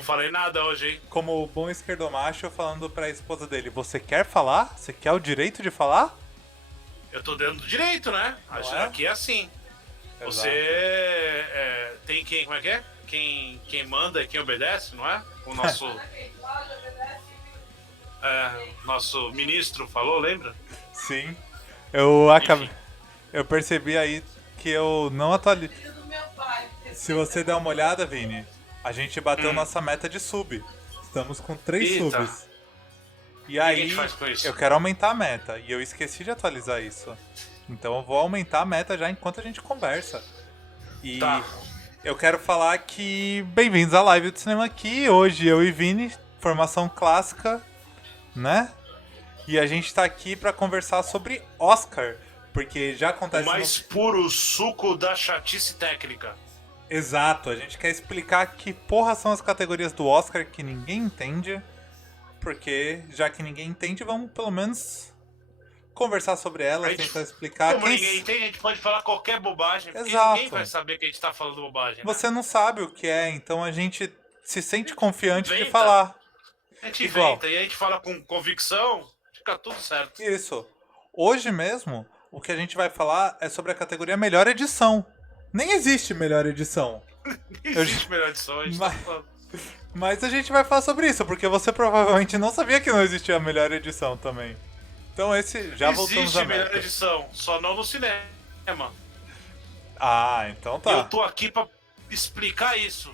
Não falei nada hoje, hein? como bom esquerdomacho falando pra esposa dele, você quer falar? Você quer o direito de falar? Eu tô dando direito, né? Não é? Aqui é assim. Você Exato. tem quem. Como é que é? Quem manda e quem obedece, não é? O nosso ministro falou, lembra? Sim. Eu acabei. Enfim. Eu percebi aí que eu não atualizei. Se você der uma olhada, Vini, a gente bateu Hum. nossa meta de sub. Estamos com 3 Eita. subs. E O que a gente aí, faz com eu isso? quero aumentar a meta. E eu esqueci de atualizar isso. Então eu vou aumentar a meta já enquanto a gente conversa. Tá. E eu quero falar que bem-vindos à live do cinema aqui. Hoje eu e Vini, formação clássica, né? E a gente tá aqui pra conversar sobre Oscar. Porque já O acontece no. mais puro suco da chatice técnica. Exato, a gente quer explicar que porra são as categorias do Oscar que ninguém entende. Porque já que ninguém entende, vamos pelo menos conversar sobre A elas, gente, tentar explicar como quem. ninguém entende, a gente pode falar qualquer bobagem, porque ninguém vai Exato. saber que a gente tá falando bobagem, né? Você não sabe o que é, então a gente se sente confiante de Inventa. falar. A gente Igual. inventa e a gente fala com convicção, fica tudo certo. Isso. Hoje mesmo, o que a gente vai falar é sobre a categoria melhor edição. Nem existe melhor edição. Não Eu existe melhor edição, a gente tá Mas, falando. mas a gente vai falar sobre isso, porque você provavelmente não sabia que não existia a melhor edição também. Então esse, já voltamos à Existe melhor meta. edição, só não no cinema. Ah, então E eu tá. tô aqui pra explicar isso.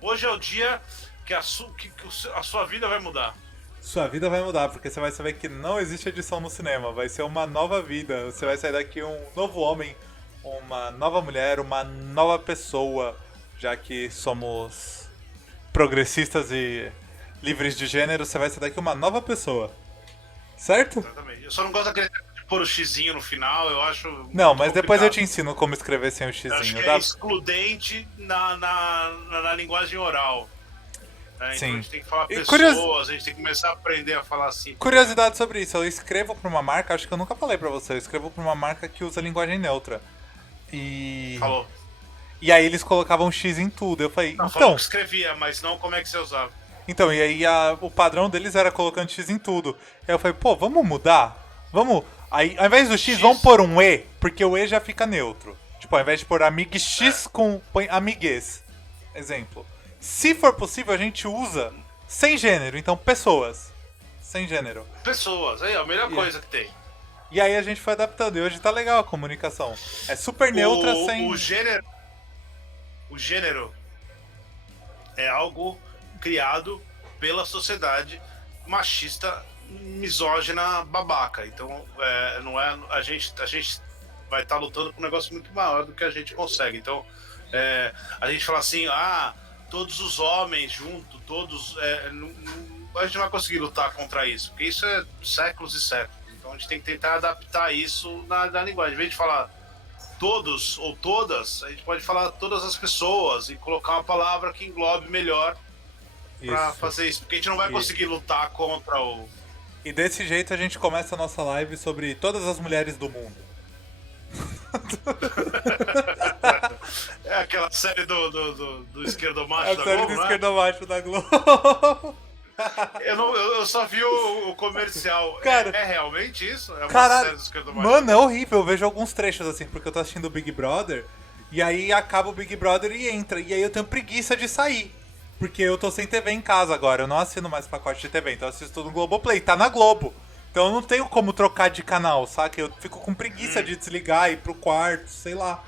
Hoje é o dia que a sua vida vai mudar. Sua vida vai mudar, porque você vai saber que não existe edição no cinema. Vai ser uma nova vida. Você vai sair daqui um novo homem, uma nova mulher, uma nova pessoa, já que somos progressistas e livres de gênero, você vai sair daqui uma nova pessoa. Certo? Exatamente. Eu só não gosto daquele de pôr o xizinho no final, eu acho Não, muito mas depois eu complicado. te ensino como escrever sem o Eu acho xizinho. que é Dá... excludente na linguagem oral. Né? Então a Sim. gente tem que falar E pessoas, a gente tem que começar a aprender a falar assim também. curiosidade sobre isso, eu escrevo pra uma marca, acho que eu nunca falei pra você, eu escrevo pra uma marca que usa linguagem neutra. E. Falou. E aí eles colocavam X em tudo. Eu falei, Não, falou então. que escrevia, mas não como é que você usava. Então, e aí o padrão deles era colocando X em tudo. Aí eu falei, pô, vamos mudar? Vamos. Aí, ao invés do X, vamos X. pôr um E, porque o E já fica neutro. Tipo, ao invés de pôr amigo X É. com. Põe amigues. Exemplo. Se for possível, a gente usa sem gênero, então pessoas. Sem gênero. Pessoas, aí, ó, a melhor E, coisa que tem. e aí a gente foi adaptando. E hoje tá legal a comunicação. É super neutra O, sem. o gênero. O gênero é algo criado pela sociedade machista, misógina, babaca. Então, não é a gente vai estar lutando por um negócio muito maior do que a gente consegue. Então, a gente fala assim, todos os homens juntos, todos, a gente não vai conseguir lutar contra isso, porque isso é séculos e séculos. Então, a gente tem que tentar adaptar isso na linguagem. Em vez de falar todos ou todas, a gente pode falar todas as pessoas e colocar uma palavra que englobe melhor pra Isso. fazer isso, porque a gente não vai conseguir lutar contra o. E desse jeito a gente começa a nossa live sobre todas as mulheres do mundo. É aquela série do esquerdo macho A da série do Globo, não é? esquerdo macho da Globo. Eu só vi o comercial. Cara, É realmente isso? É uma caralho. série do esquerdo macho da Mano, é Globo? horrível. Eu vejo alguns trechos assim, porque eu tô assistindo o Big Brother. E aí acaba o Big Brother e entra. E aí eu tenho preguiça de sair. Porque eu tô sem TV em casa agora. Eu não assino mais pacote de TV. Então eu assisto no Globoplay. Tá na Globo. Então eu não tenho como trocar de canal, saca? Eu fico com preguiça de desligar, ir pro quarto, sei lá.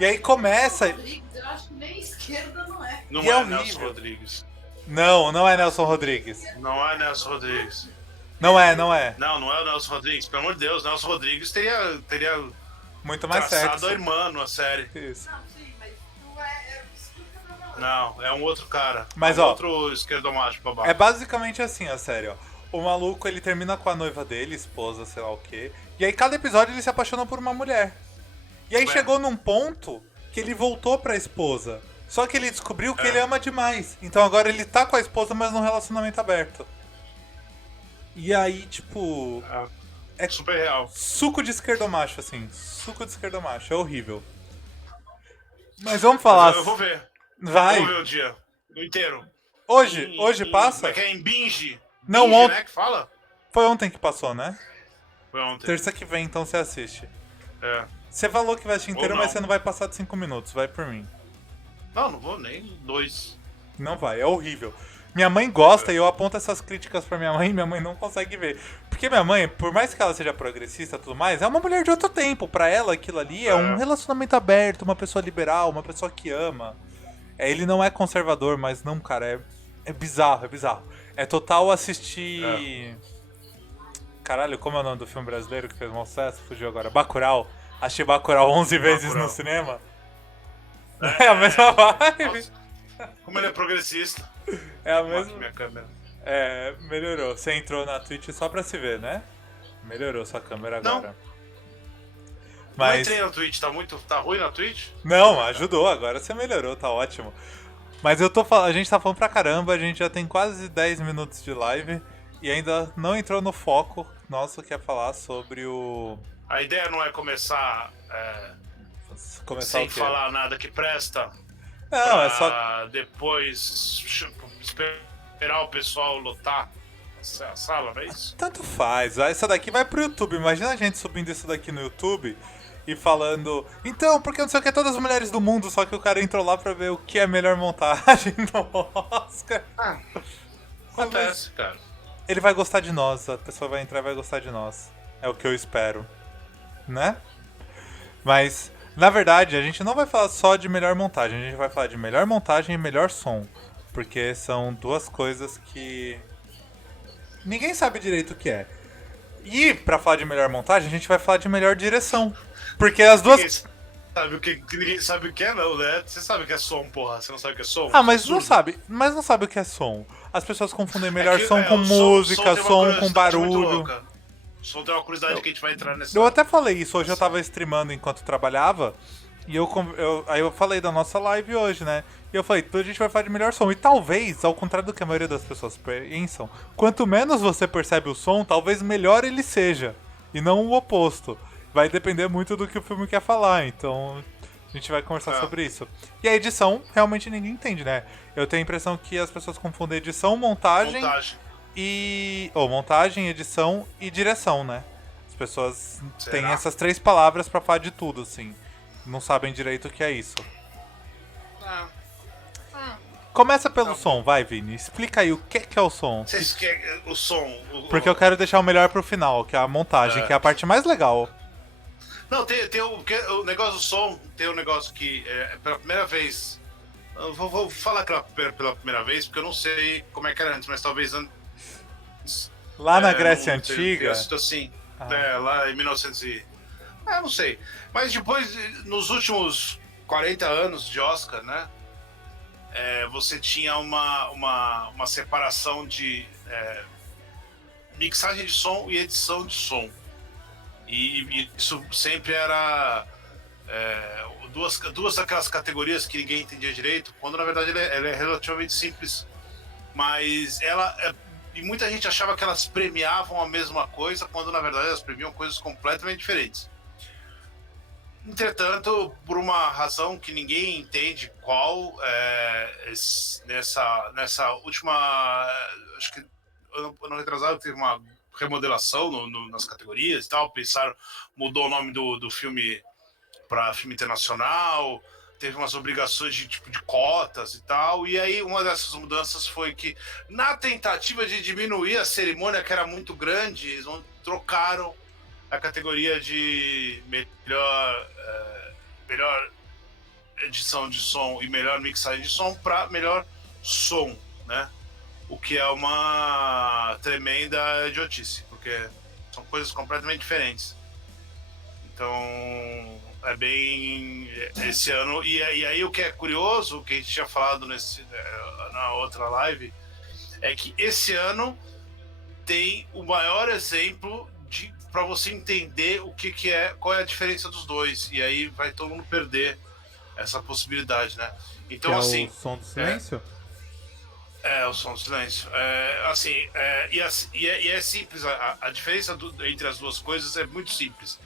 E aí começa. Rodrigues, eu acho que nem esquerda não é. Não E é é horrível. Nelson Rodrigues. Não, não é Nelson Rodrigues. Não é Nelson Rodrigues. Não é, não é. Não é o Nelson Rodrigues. Pelo amor de Deus, Nelson Rodrigues teria Muito mais traçado sexo. a irmã na série. Isso. Não, sim, mas não é. Explica pra nós. Não, é um outro cara. Mas, é um ó, outro esquerdomacho É babaca. basicamente assim a série, ó. O maluco, ele termina com a noiva dele, esposa, sei lá o quê. E aí cada episódio ele se apaixona por uma mulher. E aí Ué. chegou num ponto que ele voltou pra esposa. Só que ele descobriu que É. ele ama demais. Então agora ele tá com a esposa, mas num relacionamento aberto. E aí, tipo, É super real. suco de esquerdomacho, assim. Suco de esquerdomacho. É horrível. Mas vamos falar. Eu vou ver. Vai. Vou ver o dia. No inteiro. Hoje passa? Como é que é? Em Binge? Não, Binge, ontem. né, que fala? Foi ontem que passou, né? Foi ontem. Terça que vem, então você assiste. É. Você falou que vai assistir inteiro, Ou não. mas você não vai passar de 5 minutos, vai por mim. Não vou nem 2. Não vai, é horrível. Minha mãe gosta e eu aponto essas críticas pra minha mãe e minha mãe não consegue ver. Porque minha mãe, por mais que ela seja progressista e tudo mais, é uma mulher de outro tempo. Pra ela, aquilo ali é um relacionamento aberto, uma pessoa liberal, uma pessoa que ama. Ele não é conservador, mas não, cara, é bizarro, é bizarro. É total assistir... Caralho, como é o nome do filme brasileiro que fez um sucesso? Fugiu agora. Bacurau. Assisti Bacurau 11 vezes Bacurau. no cinema. É a mesma vibe. Nossa, como ele é progressista. É a Vou arrumar aqui mesma... minha câmera. É, melhorou. Você entrou na Twitch só pra se ver, né? Melhorou sua câmera Não. agora. Não Mas... entrei na Twitch, tá ruim na Twitch? Não, ajudou, agora você melhorou, tá ótimo. Mas a gente tá falando pra caramba, a gente já tem quase 10 minutos de live e ainda não entrou no foco nosso, que é falar sobre o... A ideia não é começar Começar sem o quê? falar nada que presta. Não, é só... Pra depois esperar o pessoal lotar a sala, não é isso? Tanto faz, essa daqui vai pro YouTube. Imagina a gente subindo isso daqui no YouTube e falando, então, porque não sei o que, todas as mulheres do mundo, só que o cara entrou lá pra ver o que é a melhor montagem do Oscar. Acontece, cara. Ele vai gostar de nós, a pessoa vai entrar e vai gostar de nós. É o que eu espero. Né? Mas, na verdade, a gente não vai falar só de melhor montagem, a gente vai falar de melhor montagem e melhor som. Porque são duas coisas que ninguém sabe direito o que é. E pra falar de melhor montagem, a gente vai falar de melhor direção. Porque as duas... Ninguém sabe o que é, não, né? Você sabe o que é som, porra. Você não sabe o que é som? Ah, mas não Absurdo. sabe. Mas não sabe o que é som. As pessoas confundem melhor que, som com o música, tem uma som com curiosidade muito barulho. louca. O som tem uma curiosidade que a gente vai entrar nessa. Eu até falei isso, hoje eu tava streamando enquanto trabalhava. E aí eu falei da nossa live hoje, né? E eu falei, então a gente vai falar de melhor som. E talvez, ao contrário do que a maioria das pessoas pensam, quanto menos você percebe o som, talvez melhor ele seja. E não o oposto. Vai depender muito do que o filme quer falar, então a gente vai conversar sobre isso. E a edição, realmente ninguém entende, né? Eu tenho a impressão que as pessoas confundem edição, montagem e... montagem, edição e direção, né? As pessoas têm essas três palavras pra falar de tudo, assim. Não sabem direito o que é isso. Começa pelo som, vai, Vini. Explica aí o que é o som. Vocês querem o som? Porque eu quero deixar o melhor pro final, que é a montagem, que é a parte mais legal. Não, tem o negócio do som, tem um negócio que, pela primeira vez... Eu vou falar pela primeira vez, porque eu não sei como é que era antes, mas talvez antes... Lá na Grécia Antiga... Assim, lá em 1900 e... não sei. Mas depois, nos últimos 40 anos de Oscar, né? Você tinha uma separação de mixagem de som e edição de som. E isso sempre era duas daquelas categorias que ninguém entendia direito, quando na verdade ela é relativamente simples. Mas e muita gente achava que elas premiavam a mesma coisa, quando na verdade elas premiam coisas completamente diferentes. Entretanto, por uma razão que ninguém entende qual, nessa última... Acho que ano retrasado teve uma remodelação nas categorias e tal, mudou o nome do filme para filme internacional, teve umas obrigações de cotas e tal, e aí uma dessas mudanças foi que, na tentativa de diminuir a cerimônia, que era muito grande, eles trocaram a categoria de melhor edição de som e melhor mixagem de som para melhor som, né? O que é uma tremenda idiotice, porque são coisas completamente diferentes. Então, é bem esse ano. E aí o que é curioso, o que a gente tinha falado na outra live, é que esse ano tem o maior exemplo para você entender qual é a diferença dos dois. E aí vai todo mundo perder essa possibilidade, né? Então, que é assim, o som do silêncio? O som do silêncio. E é simples. A diferença entre as duas coisas é muito simples.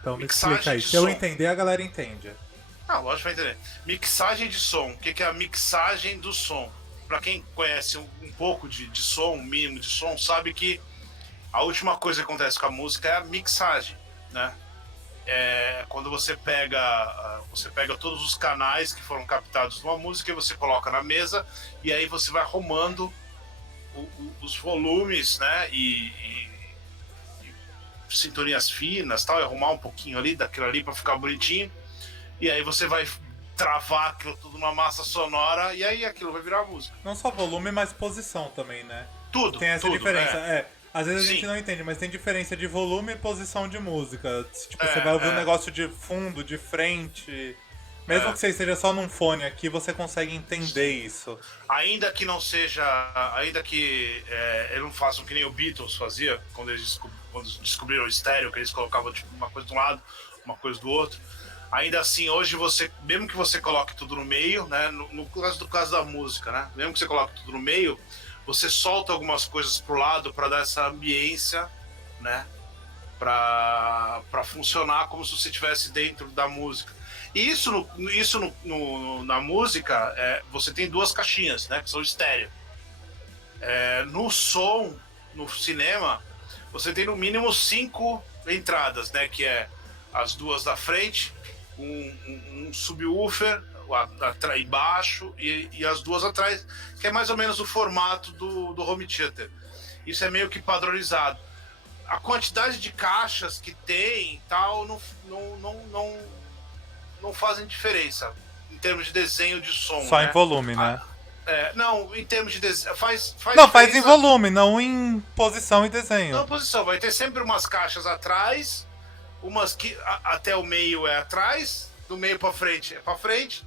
Então me Mixagem explica aí. de Se eu som. entender, a galera entende. Lógico que vai entender. Mixagem de som. O que é a mixagem do som? para quem conhece um pouco de som, um mínimo de som, sabe que a última coisa que acontece com a música é a mixagem, né? Quando você pega todos os canais que foram captados numa música e você coloca na mesa, e aí você vai arrumando os volumes, né? E sintonias finas, tal, e arrumar um pouquinho ali daquilo ali para ficar bonitinho. E aí você vai travar aquilo tudo numa massa sonora e aí aquilo vai virar música. Não só volume, mas posição também, né? Tudo. Tem essa tudo, diferença. Às vezes a Sim. gente não entende, mas tem diferença de volume e posição de música. Tipo, você vai ouvir um negócio de fundo, de frente. Mesmo que você esteja só num fone aqui, você consegue entender isso. Ainda que não seja. Ainda que eles não façam que nem o Beatles fazia, quando descobriram o estéreo, que eles colocavam tipo, uma coisa de um lado, uma coisa do outro. Ainda assim, hoje mesmo que você coloque tudo no meio, né? No caso da música, né? Mesmo que você coloque tudo no meio, você solta algumas coisas pro lado para dar essa ambiência, né? Para funcionar como se você estivesse dentro da música. E isso na música, você tem duas caixinhas, né? Que são estéreo. No som, no cinema, você tem no mínimo 5 entradas, né? Que é as duas da frente, um subwoofer embaixo e as duas atrás, que é mais ou menos o formato do home theater. Isso é meio que padronizado. A quantidade de caixas que tem e tal não fazem diferença em termos de desenho de som. Só né? em volume, né? Não, em termos de desenho. Faz em volume, não em posição e desenho. Não, posição. Vai ter sempre umas caixas atrás, umas que até o meio é atrás, do meio pra frente é pra frente.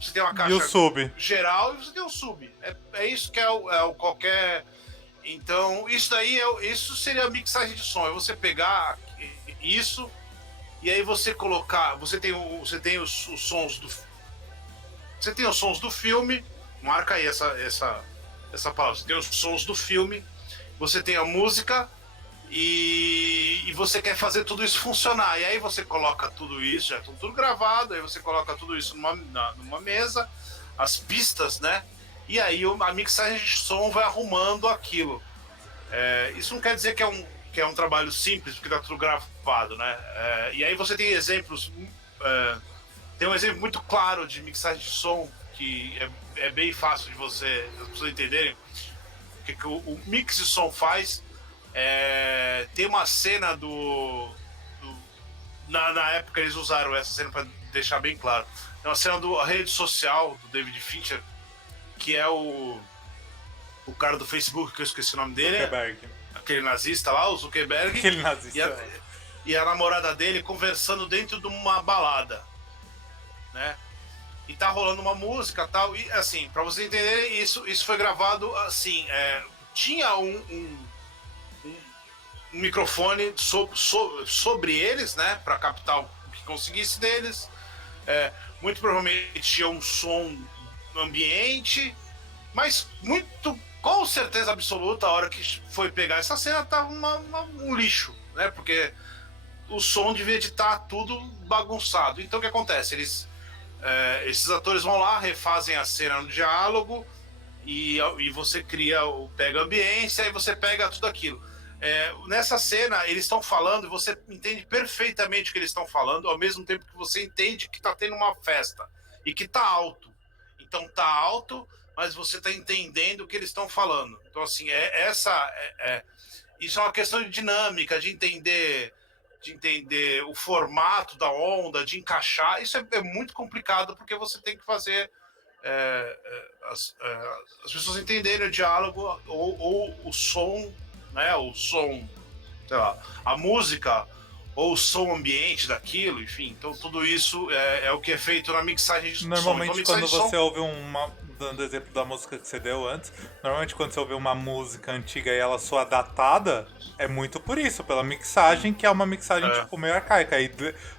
Você tem uma caixa E o sub? geral e você tem o sub. É isso que é o qualquer. Então, isso seria a mixagem de som. É você pegar isso e aí você colocar. Você tem os sons do. Você tem os sons do filme. Marca aí essa palavra. Você tem os sons do filme. Você tem a música. E você quer fazer tudo isso funcionar. E aí você coloca tudo isso, já está tudo gravado, aí você coloca tudo isso numa mesa, as pistas, né? E aí a mixagem de som vai arrumando aquilo. Isso não quer dizer que é um trabalho simples, porque está tudo gravado, né? E aí você tem exemplos. Tem um exemplo muito claro de mixagem de som, que é bem fácil de as pessoas entenderem o que o mix de som faz. Tem uma cena na época eles usaram essa cena para deixar bem claro. É uma cena da rede social do David Fincher, que é o cara do Facebook, que eu esqueci o nome dele. Zuckerberg. Aquele nazista lá, o Zuckerberg. Aquele nazista. E a namorada dele conversando dentro de uma balada, né? E tá rolando uma música e tal. E assim, pra vocês entenderem, isso foi gravado assim. Tinha um microfone sobre eles, né? Pra captar o que conseguisse deles. Muito provavelmente tinha um som ambiente, mas com certeza absoluta, a hora que foi pegar essa cena, tava um lixo, né? Porque o som devia estar tudo bagunçado. Então o que acontece? Esses atores vão lá, refazem a cena no diálogo e você pega a ambiência e você pega tudo aquilo. Nessa cena, eles estão falando e você entende perfeitamente o que eles estão falando, ao mesmo tempo que você entende que está tendo uma festa e que está alto. Então tá alto, mas você está entendendo o que eles estão falando. Então, assim, isso é uma questão de dinâmica, de entender o formato da onda, de encaixar. Isso é muito complicado, porque você tem que fazer as pessoas entenderem o diálogo ou o som, né? O som, sei lá, a música ou o som ambiente daquilo, enfim. Então tudo isso é o que é feito na mixagem de som. Normalmente então, quando você ouve dando exemplo da música que você deu antes, normalmente quando você ouve uma música antiga e ela soa datada, é muito por isso, pela mixagem, que é uma mixagem tipo meio arcaica. Aí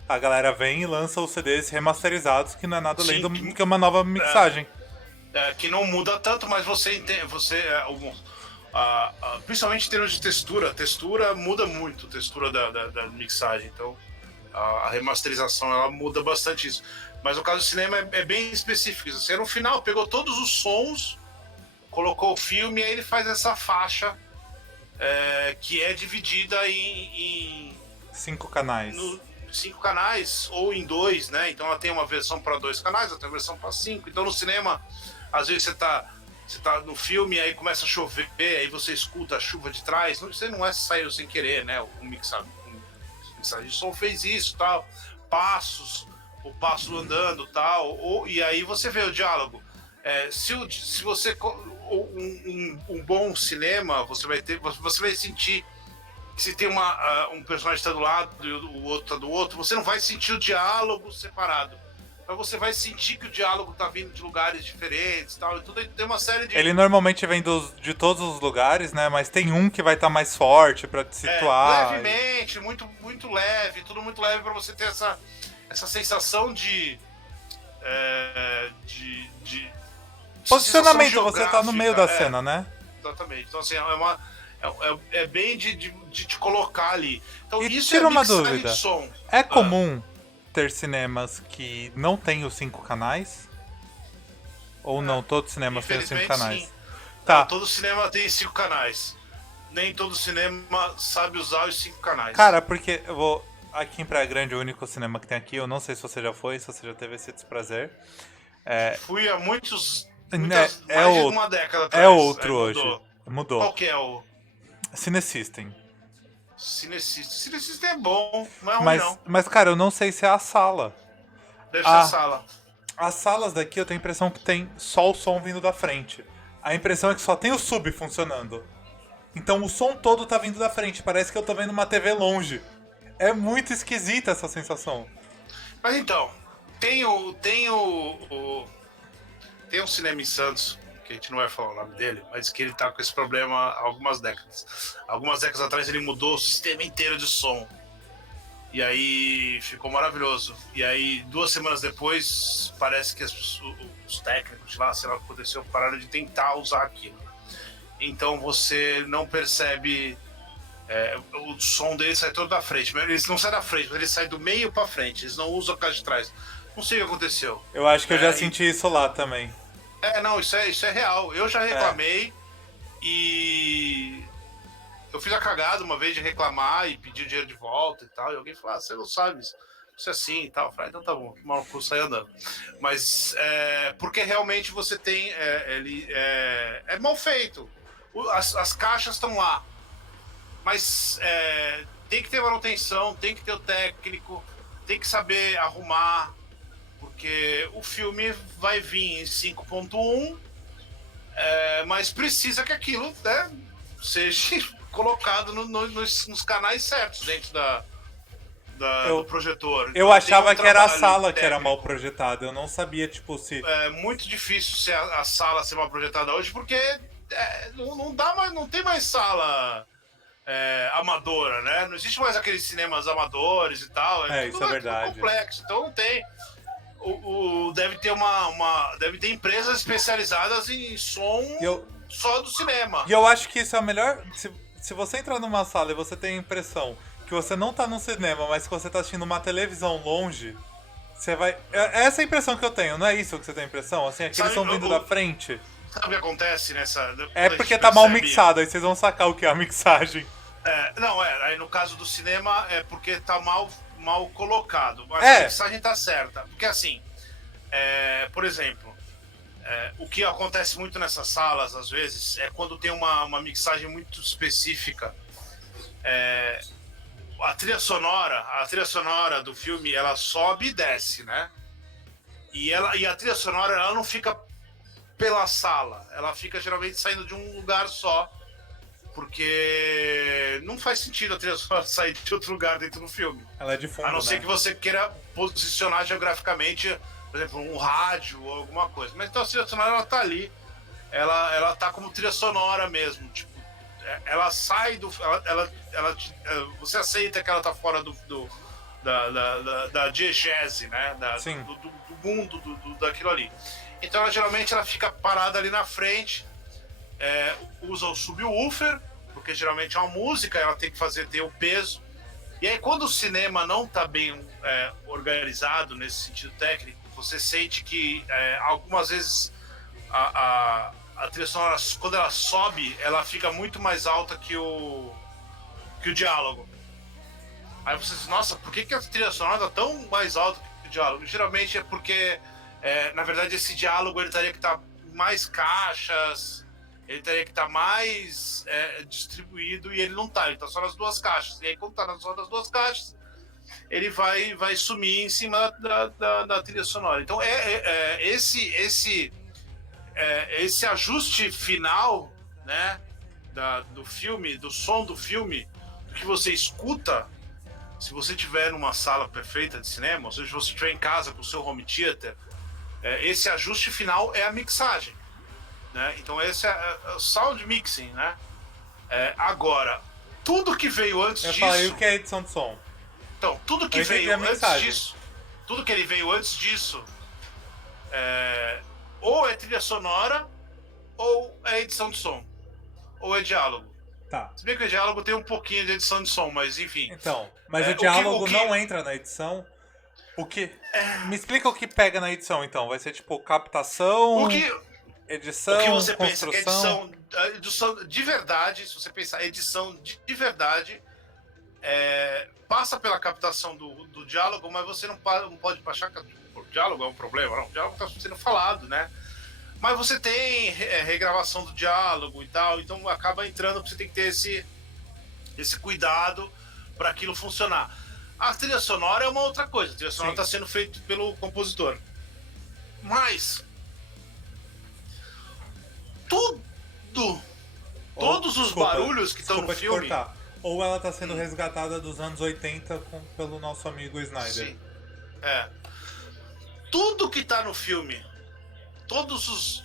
a galera vem e lança os CDs remasterizados, que não é nada além do que uma nova mixagem. Que não muda tanto, mas você entende, principalmente em termos de textura muda muito, a textura da mixagem. Então a remasterização ela muda bastante isso. Mas no caso do cinema é bem específico. Você no final pegou todos os sons colocou o filme e aí ele faz essa faixa que é dividida em 5 canais. 5 canais ou em 2, né? Então ela tem uma versão para 2 canais, ela tem uma versão para 5. Então no cinema, às vezes você tá no filme, aí começa a chover, aí você escuta a chuva de trás. Isso não saiu sem querer, né? O mixagem de som fez isso, tal. O passo andando, tal. E aí você vê o diálogo. Se você um bom cinema, você vai sentir que se tem um personagem está do lado e o outro está do outro, você não vai sentir o diálogo separado. Mas você vai sentir que o diálogo está vindo de lugares diferentes, tal. E tudo tem uma série de. Ele normalmente vem de todos os lugares, né? Mas tem um que vai estar mais forte pra te situar. Levemente, muito, muito leve, tudo muito leve pra você ter essa sensação de Posicionamento, sensação você tá no meio da cena, né? Exatamente. Então, assim, é bem de te colocar ali. Então, E isso tira é uma mixagem dúvida. de som. É comum ter cinemas que não tem os 5 canais? Ou não? Todos os cinemas têm os 5 Infelizmente, canais? sim. Tá. Não, todo cinema tem 5 canais. Nem todo cinema sabe usar os 5 canais. Cara, porque eu vou... Aqui em Praia Grande, o único cinema que tem aqui, eu não sei se você já foi, se você já teve esse desprazer. Fui há muitas É mais de uma década atrás. É outro Aí hoje. Mudou. Qual que é o Cinesystem. Cinesystem? Cinesystem é bom, não é ruim Mas, não. mas, cara, eu não sei se é a sala. Deve ser a sala. As salas daqui eu tenho a impressão que tem só o som vindo da frente. A impressão é que só tem o sub funcionando. Então o som todo tá vindo da frente. Parece que eu tô vendo uma TV longe. É muito esquisita essa sensação. Mas então, tem um cinema em Santos, que a gente não vai falar o nome dele, mas que ele tá com esse problema há algumas décadas. Algumas décadas atrás ele mudou o sistema inteiro de som. E aí ficou maravilhoso. E aí, 2 semanas depois, parece que os técnicos lá, sei lá o que aconteceu, pararam de tentar usar aquilo. Então você não percebe. O som dele sai todo da frente. Eles não saem da frente, mas ele sai do meio pra frente. Eles não usam a casa de trás. Não sei o que aconteceu. Eu acho que eu já senti isso lá também. Não, isso é real. Eu já reclamei e eu fiz a cagada uma vez de reclamar e pedir o dinheiro de volta e tal. E alguém falou, você não sabe isso é assim e tal. Eu falei, então tá bom, mal sair andando. Mas porque realmente você tem. Ele é mal feito. As caixas estão lá. Mas tem que ter manutenção, tem que ter o técnico, tem que saber arrumar, porque o filme vai vir em 5.1, mas precisa que aquilo, né, seja colocado nos canais certos dentro do projetor. Eu Então, achava tem um que era a trabalho sala que era técnico. mal projetada. Eu não sabia, tipo, se... É muito difícil ser a sala ser mal projetada hoje, porque não dá mais, não tem mais sala amadora, né? Não existe mais aqueles cinemas amadores e tal. Isso é verdade. Tudo complexo, então não tem. Deve ter empresas especializadas em som só do cinema. E eu acho que isso é o melhor... Se você entrar numa sala e você tem a impressão que você não tá num cinema, mas que você tá assistindo uma televisão longe, você vai... Essa é a impressão que eu tenho, não é isso que você tem a impressão? Assim, aqueles som vindo da frente... Sabe o que acontece nessa... É porque tá mal mixado, aí vocês vão sacar o que é a mixagem. Aí no caso do cinema é porque tá mal colocado. Mas a mixagem tá certa. Porque assim, por exemplo, o que acontece muito nessas salas, às vezes, é quando tem uma mixagem muito específica. A trilha sonora do filme, ela sobe e desce, né? E a trilha sonora, ela não fica pela sala, ela fica geralmente saindo de um lugar só, porque não faz sentido a trilha sonora sair de outro lugar dentro do filme. Ela é de fundo, a não ser né? que você queira posicionar geograficamente, por exemplo, um rádio ou alguma coisa. Mas então a trilha sonora, ela tá ali, ela tá como trilha sonora mesmo, tipo, ela sai do... você aceita que ela tá fora da diegese, né? Do mundo daquilo ali. Então ela geralmente fica parada ali na frente, usa o subwoofer, porque geralmente é uma música, ela tem que ter o peso. E aí quando o cinema não está bem organizado nesse sentido técnico, você sente que algumas vezes a a trilha sonora, quando ela sobe, ela fica muito mais alta que o diálogo. Aí você diz, nossa, por que a trilha sonora tá tão mais alta que o diálogo? Geralmente é porque, na verdade, esse diálogo ele teria que estar mais caixas, ele teria que estar mais distribuído, e ele não tá, ele tá só nas duas caixas. E aí, quando tá só nas duas caixas, ele vai sumir em cima da trilha sonora. Então, esse ajuste final, né, do filme, do som do filme, do que você escuta, se você estiver numa sala perfeita de cinema, ou seja, se você estiver em casa com o seu home theater, esse ajuste final é a mixagem, né? Então esse é o sound mixing, né? Agora, tudo que veio antes disso... falei o que é edição de som. Então, tudo que veio antes disso, tudo que ele veio antes disso, ou é trilha sonora, ou é edição de som, ou é diálogo. Tá. Se bem que o diálogo tem um pouquinho de edição de som, mas enfim. Então, mas o diálogo não entra na edição. O que? Me explica o que pega na edição, então. Vai ser tipo captação, edição, o que você construção. pensa que edição de verdade, se você pensar edição de verdade, passa pela captação do diálogo, mas você não pode achar que o diálogo é um problema, não. O diálogo está sendo falado, né? Mas você tem regravação do diálogo e tal, então acaba entrando, você tem que ter esse cuidado para aquilo funcionar. A trilha sonora é uma outra coisa, a trilha sonora está sendo feita pelo compositor. Mas todos os barulhos que estão no filme... Cortar. Ou ela está sendo resgatada dos anos 80 pelo nosso amigo Snyder. Sim. Tudo que está no filme, todos os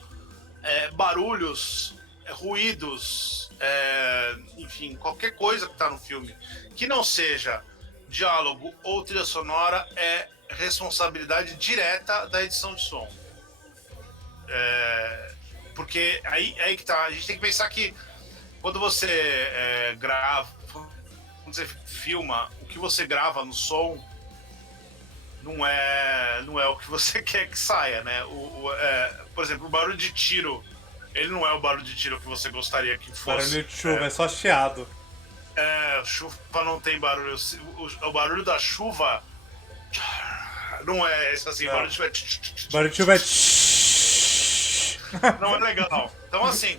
barulhos, ruídos, enfim, qualquer coisa que está no filme que não seja diálogo ou trilha sonora é responsabilidade direta da edição de som. Porque aí que tá, a gente tem que pensar que quando você grava, quando você filma, o que você grava no som não é o que você quer que saia, né? Por exemplo, o barulho de tiro, ele não é o barulho de tiro que você gostaria que fosse. Barulho de chuva, é só chiado. Chuva não tem barulho. O barulho da chuva não é esse assim, barulho de chuva barulho de chuva não é legal. Então, assim,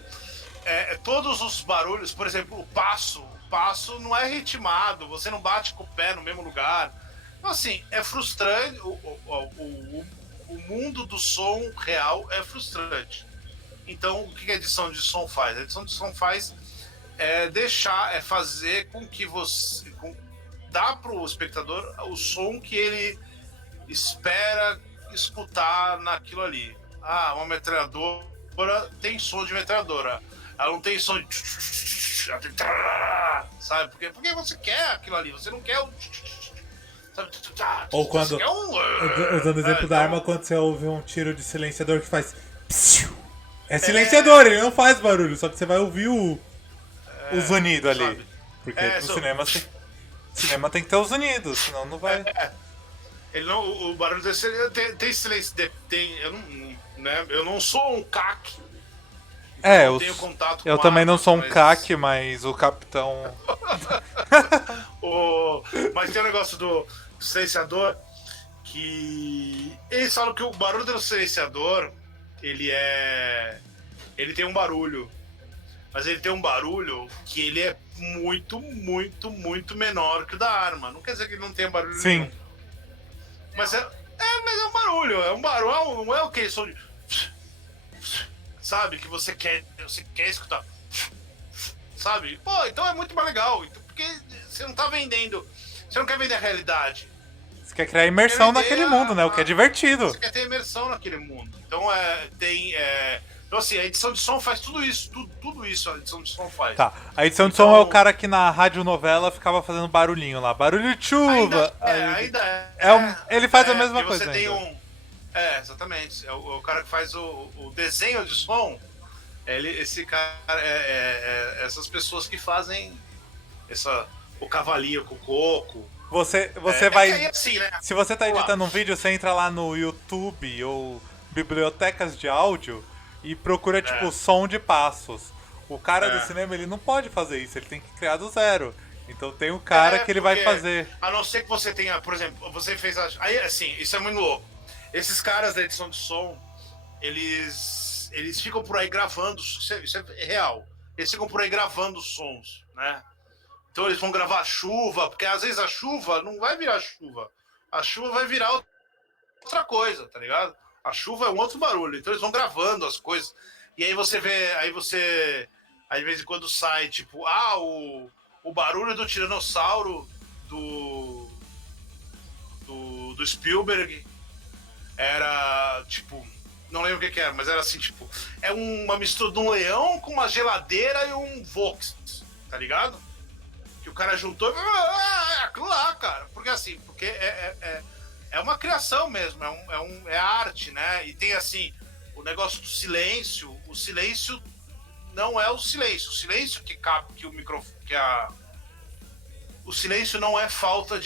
todos os barulhos, por exemplo, o passo não é ritmado, você não bate com o pé no mesmo lugar. Então, assim, é frustrante. O mundo do som real é frustrante. Então, o que a edição de som faz? A edição de som faz fazer com que você... dá para o espectador o som que ele espera escutar naquilo ali. Uma metralhadora tem som de metralhadora. Ela não tem som de... Sabe? Porque você quer aquilo ali. Você não quer o... Ou quando... usando o exemplo da arma, quando você ouve um tiro de silenciador que faz... É silenciador, ele não faz barulho. Só que você vai ouvir o zunido ali. Sabe? Porque no cinema tem que ter os zunidos, senão não vai... o barulho desse tem silêncio. Eu não sou um CAC. Eu tenho contato com eu também não sou um CAC, mas o capitão... Mas tem um negócio do silenciador que... Eles falam que o barulho do silenciador, ele tem um barulho. Mas ele tem um barulho que ele é muito, muito, muito menor que o da arma. Não quer dizer que ele não tenha barulho Sim. nenhum. Mas mas é um barulho. É um barulho, não é o que som de... Sabe? Que você quer escutar. Sabe? Então é muito mais legal. Porque você não tá vendendo... Você não quer vender a realidade. Você quer criar imersão naquele mundo, né? O que é divertido. Você quer ter imersão naquele mundo. Então Então, assim, a edição de som faz tudo isso. Tudo isso a edição de som faz. Tá. A edição de som é o cara que na radionovela ficava fazendo barulhinho lá. Barulho de chuva. Ele faz a mesma coisa. Você tem exatamente. O cara que faz o desenho de som. Esse cara. Essas pessoas que fazem o cavalinho com o coco. Você vai. Assim, né? Se você tá editando um vídeo, você entra lá no YouTube ou bibliotecas de áudio e procura, tipo, som de passos. O cara do É. cinema, ele não pode fazer isso, ele tem que criar do zero. Então tem o cara que ele vai porque, fazer. A não ser que você tenha, por exemplo, você fez. Aí, assim, isso é muito louco. Esses caras da edição de som, eles ficam por aí gravando. Isso é real. Eles ficam por aí gravando sons, né? Então eles vão gravar chuva, porque às vezes a chuva não vai virar chuva. A chuva vai virar outra coisa, tá ligado? A chuva é um outro barulho. Então eles vão gravando as coisas. E aí você vê, aí de vez em quando sai, tipo, o barulho do tiranossauro do Spielberg era, tipo, não lembro o que era, mas era assim, tipo, é uma mistura de um leão com uma geladeira e um Vox, tá ligado? Que o cara juntou e é aquilo lá, cara. Porque assim, porque é uma criação mesmo, é arte, né? E tem assim, o negócio do silêncio, o silêncio não é o silêncio que cabe, que o microfone, o silêncio não é falta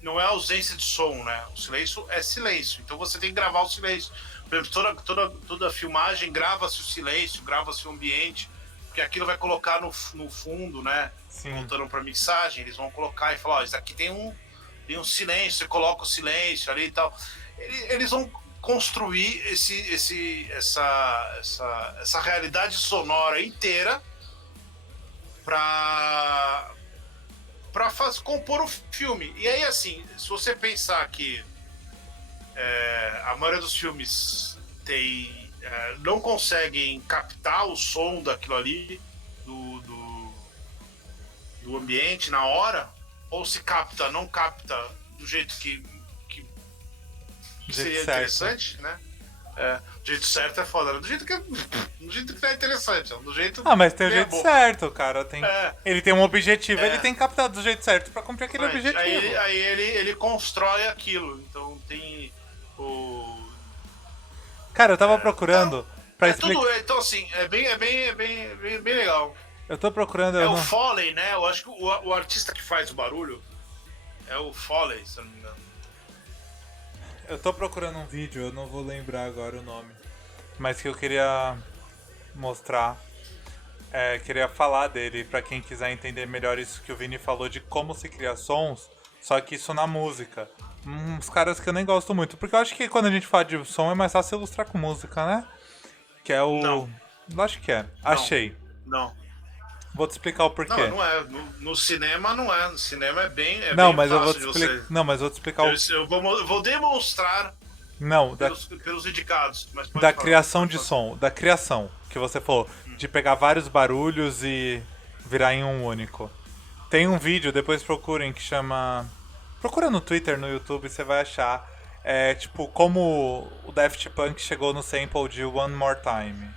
não é ausência de som, né? O silêncio é silêncio, então você tem que gravar o silêncio. Por exemplo, toda filmagem grava-se o silêncio, grava-se o ambiente, porque aquilo vai colocar no fundo, né? Sim. Voltando para mixagem, eles vão colocar e falar, ó, isso aqui tem um silêncio, você coloca o silêncio ali e tal. Eles vão construir essa realidade sonora inteira para compor o filme. E aí, assim, se você pensar que a maioria dos filmes não conseguem captar o som daquilo ali, do ambiente na hora, ou se não capta do jeito que seria interessante, né? Do jeito certo é foda, né? Do jeito que é interessante, do jeito. Mas tem o jeito certo, cara. Ele tem um objetivo, ele tem que captar do jeito certo pra cumprir aquele objetivo. Aí ele constrói aquilo. Então tem o. Cara, eu tava procurando pra explicar. Então, assim, é bem legal. Eu tô procurando. O Foley, né? Eu acho que o artista que faz o barulho é o Foley, se eu não me engano. Eu tô procurando um vídeo, eu não vou lembrar agora o nome. Mas que eu queria mostrar. Queria falar dele pra quem quiser entender melhor isso que o Vini falou de como se cria sons, só que isso na música. Uns caras que eu nem gosto muito, porque eu acho que quando a gente fala de som é mais fácil ilustrar com música, né? Que é o. Não. Acho que é. Achei. Não. Vou te explicar o porquê. Não é. No cinema não é. No cinema é bem. Não, bem mas eu vou fácil te explicar. Não, mas eu vou te explicar Eu vou demonstrar Não, pelos indicados. Mas pode da falar. criação de som. Da criação, que você falou. De pegar vários barulhos e virar em um único. Tem um vídeo, depois procurem, que chama. Procura no Twitter, no YouTube, você vai achar. Tipo, como o Daft Punk chegou no sample de One More Time.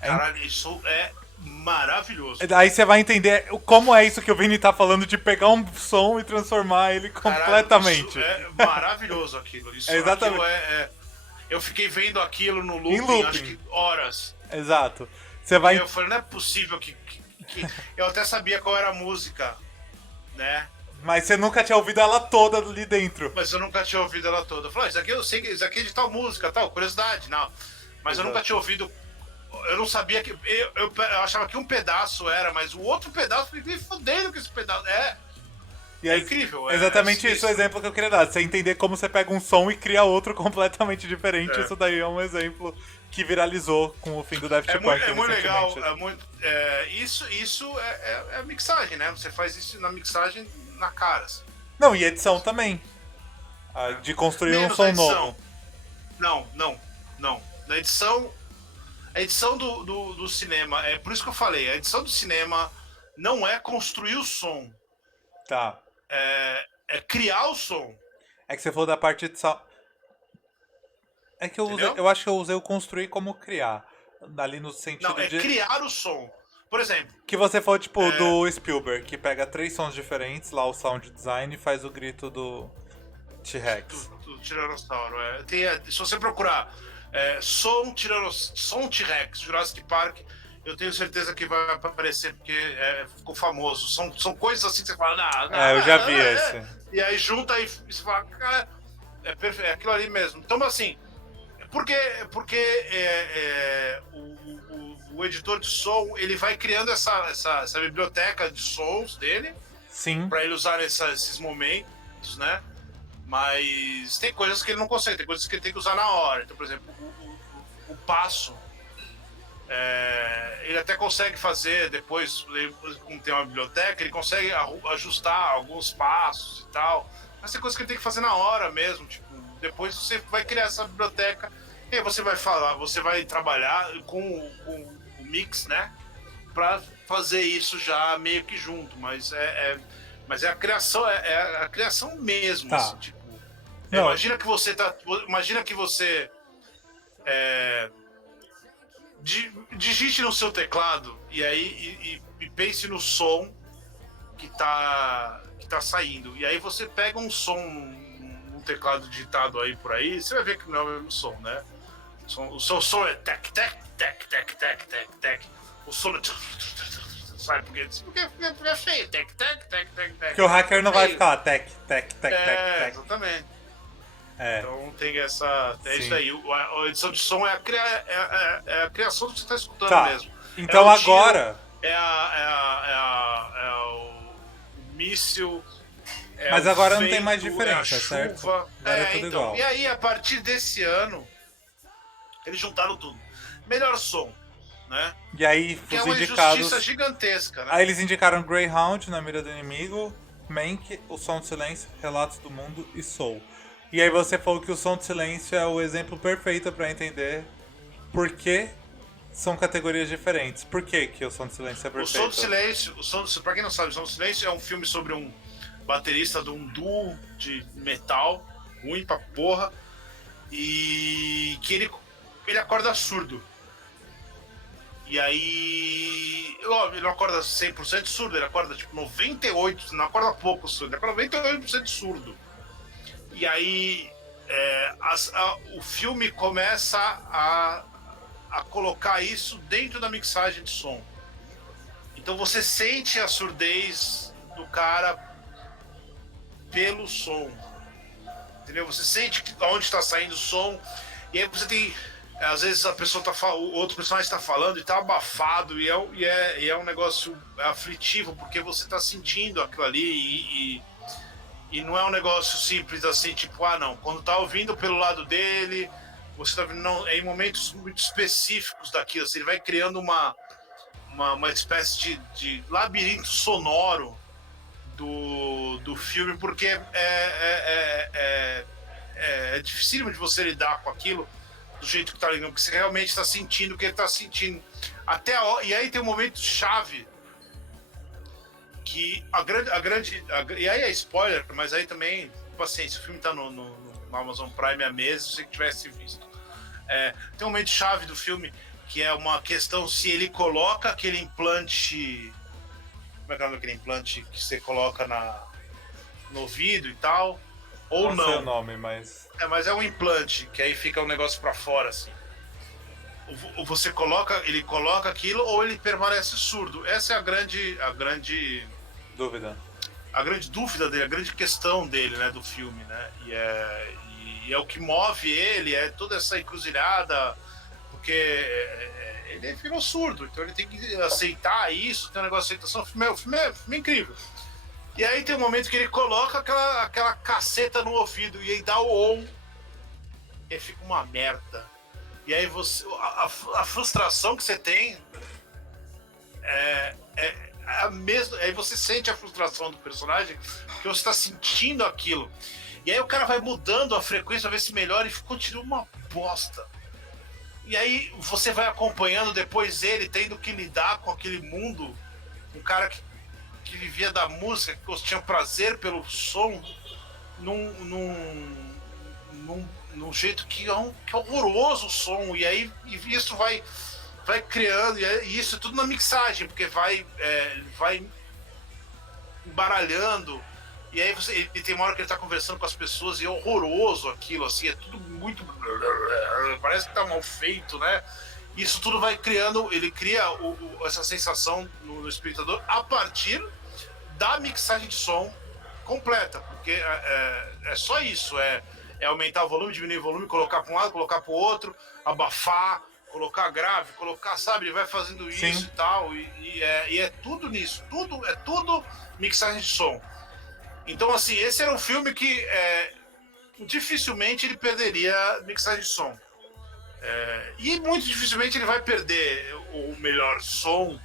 Caralho, isso é maravilhoso. Aí você vai entender como é isso que o Vini tá falando, de pegar um som e transformar ele completamente. Caralho, isso é maravilhoso aquilo. Isso, exatamente. Eu fiquei vendo aquilo no looping, Em looping. acho que horas. Exato. Você vai. E eu falei, não é possível que eu até sabia qual era a música, né? Mas você nunca tinha ouvido ela toda ali dentro. Mas eu nunca tinha ouvido ela toda. Eu falei, isso aqui eu sei que isso aqui é de tal música, tal, curiosidade, não. Mas eu nunca tinha ouvido. Eu não sabia que. Eu achava que um pedaço era, mas o outro pedaço, eu fiquei fudendo com esse pedaço. E é incrível. Exatamente isso o exemplo que eu queria dar. Você entender como você pega um som e cria outro completamente diferente. Isso daí é um exemplo que viralizou com o fim do Daft Punk. É muito legal. Isso é mixagem, né? Você faz isso na mixagem na cara. Assim. Não, e edição também. De construir um som novo. Não. Na edição. A edição do cinema, é por isso que eu falei, a edição do cinema não é construir o som. Tá. É criar o som. É que você falou da parte de edição. É que eu acho que eu usei o construir como criar. Ali no sentido de. Não, criar o som. Por exemplo. Que você falou, tipo, do Spielberg, que pega 3 sons diferentes, lá o sound design, e faz o grito do T-Rex. Do Tiranossauro. Se você procurar som T-Rex, Jurassic Park, eu tenho certeza que vai aparecer, porque ficou famoso. São coisas assim que você fala, eu já vi esse. E aí junta e você fala, cara, é aquilo ali mesmo. Então, assim, o editor de som, ele vai criando essa biblioteca de sons dele, Sim. para ele usar esses momentos, né? Mas tem coisas que ele não consegue, tem coisas que ele tem que usar na hora. Então, por exemplo, o passo, ele até consegue fazer depois, como tem uma biblioteca, ele consegue ajustar alguns passos e tal. Mas tem coisas que ele tem que fazer na hora mesmo. Tipo, depois você vai criar essa biblioteca e aí você vai falar, você vai trabalhar com o mix, né? Pra fazer isso já meio que junto. Mas mas é a criação, é a criação mesmo. Tá. Assim, tipo, Não. Imagina que você digite no seu teclado e aí e pense no som que tá saindo. E aí você pega um som num teclado digitado aí por aí, você vai ver que não é o mesmo som, né? O seu som é tec, tec, tec, tec, tec, tec, tec. O som é... Sabe? Porque é feio. Tec, tec, tec, tec, tec. Porque o hacker não vai ficar tec, tec, tec, tec, tec. Exatamente. É. Então tem sim. Isso aí. A edição de som é a criação do que você está escutando Tá. mesmo. Então o tiro, agora... o míssil. Mas o agora não tem vento, mais diferença, a chuva. certo? Agora é tudo então, igual. E aí, a partir desse ano, eles juntaram tudo. Melhor som, né? E aí, Que é os uma indicados... injustiça gigantesca, né? Aí eles indicaram Greyhound, Na Mira do Inimigo, Mank, O Som do Silêncio, Relatos do Mundo e Soul. E aí você falou que O Som do Silêncio é o exemplo perfeito pra entender por que são categorias diferentes. Por que O Som do Silêncio é O perfeito? Som do Silêncio, pra quem não sabe, O Som do Silêncio é um filme sobre um baterista de um duo de metal, ruim pra porra, e que ele acorda surdo. E aí, óbvio, ele não acorda 100% surdo, ele acorda tipo 98%, não acorda pouco surdo, ele acorda 98% surdo. E aí o filme começa a colocar isso dentro da mixagem de som. Então você sente a surdez do cara pelo som, entendeu? Você sente onde está saindo o som, e aí você tem, às vezes o outro personagem está falando e está abafado, e é um negócio aflitivo, porque você está sentindo aquilo ali, e não é um negócio simples assim, tipo, não, quando tá ouvindo pelo lado dele, você tá ouvindo, não, é em momentos muito específicos daquilo, assim, ele vai criando uma espécie de labirinto sonoro do filme, porque é dificílimo de você lidar com aquilo do jeito que tá ligando, porque você realmente está sentindo o que ele tá sentindo. E aí tem um momento chave que e aí é spoiler, mas aí também, paciência, o filme tá no Amazon Prime há meses, se você tivesse visto. Tem um momento chave do filme que é uma questão se ele coloca aquele implante. Como é que é o nome daquele implante que você coloca no ouvido e tal? Ou não. Não sei o nome, mas... Mas é um implante, que aí fica um negócio pra fora, assim. Ele coloca aquilo ou ele permanece surdo. Essa é a grande Dúvida. A grande dúvida dele, a grande questão dele, né, do filme, né? E é o que move ele, é toda essa encruzilhada, porque ele virou surdo, então ele tem que aceitar isso, tem um negócio de aceitação. O filme é incrível. E aí tem um momento que ele coloca aquela caceta no ouvido e aí dá o on, e fica uma merda. E aí a frustração que você tem é a mesma. Aí você sente a frustração do personagem, porque você está sentindo aquilo. E aí o cara vai mudando a frequência pra ver se melhora e continua uma bosta. E aí você vai acompanhando depois ele tendo que lidar com aquele mundo, um cara que vivia da música, que tinha prazer pelo som, num jeito que é horroroso o som. E aí isso vai criando, e isso é tudo na mixagem, porque vai embaralhando. E aí ele tem uma hora que ele tá conversando com as pessoas e é horroroso aquilo, assim, é tudo muito... Parece que tá mal feito, né? Isso tudo vai criando, ele cria essa sensação no espectador a partir da mixagem de som completa, porque é só isso, é aumentar o volume, diminuir o volume, colocar para um lado, colocar para o outro, abafar, colocar grave, colocar, sabe, ele vai fazendo isso Sim. e tal, e é tudo nisso, é tudo mixagem de som. Então, assim, esse era um filme que dificilmente ele perderia mixagem de som. E muito dificilmente ele vai perder o melhor som,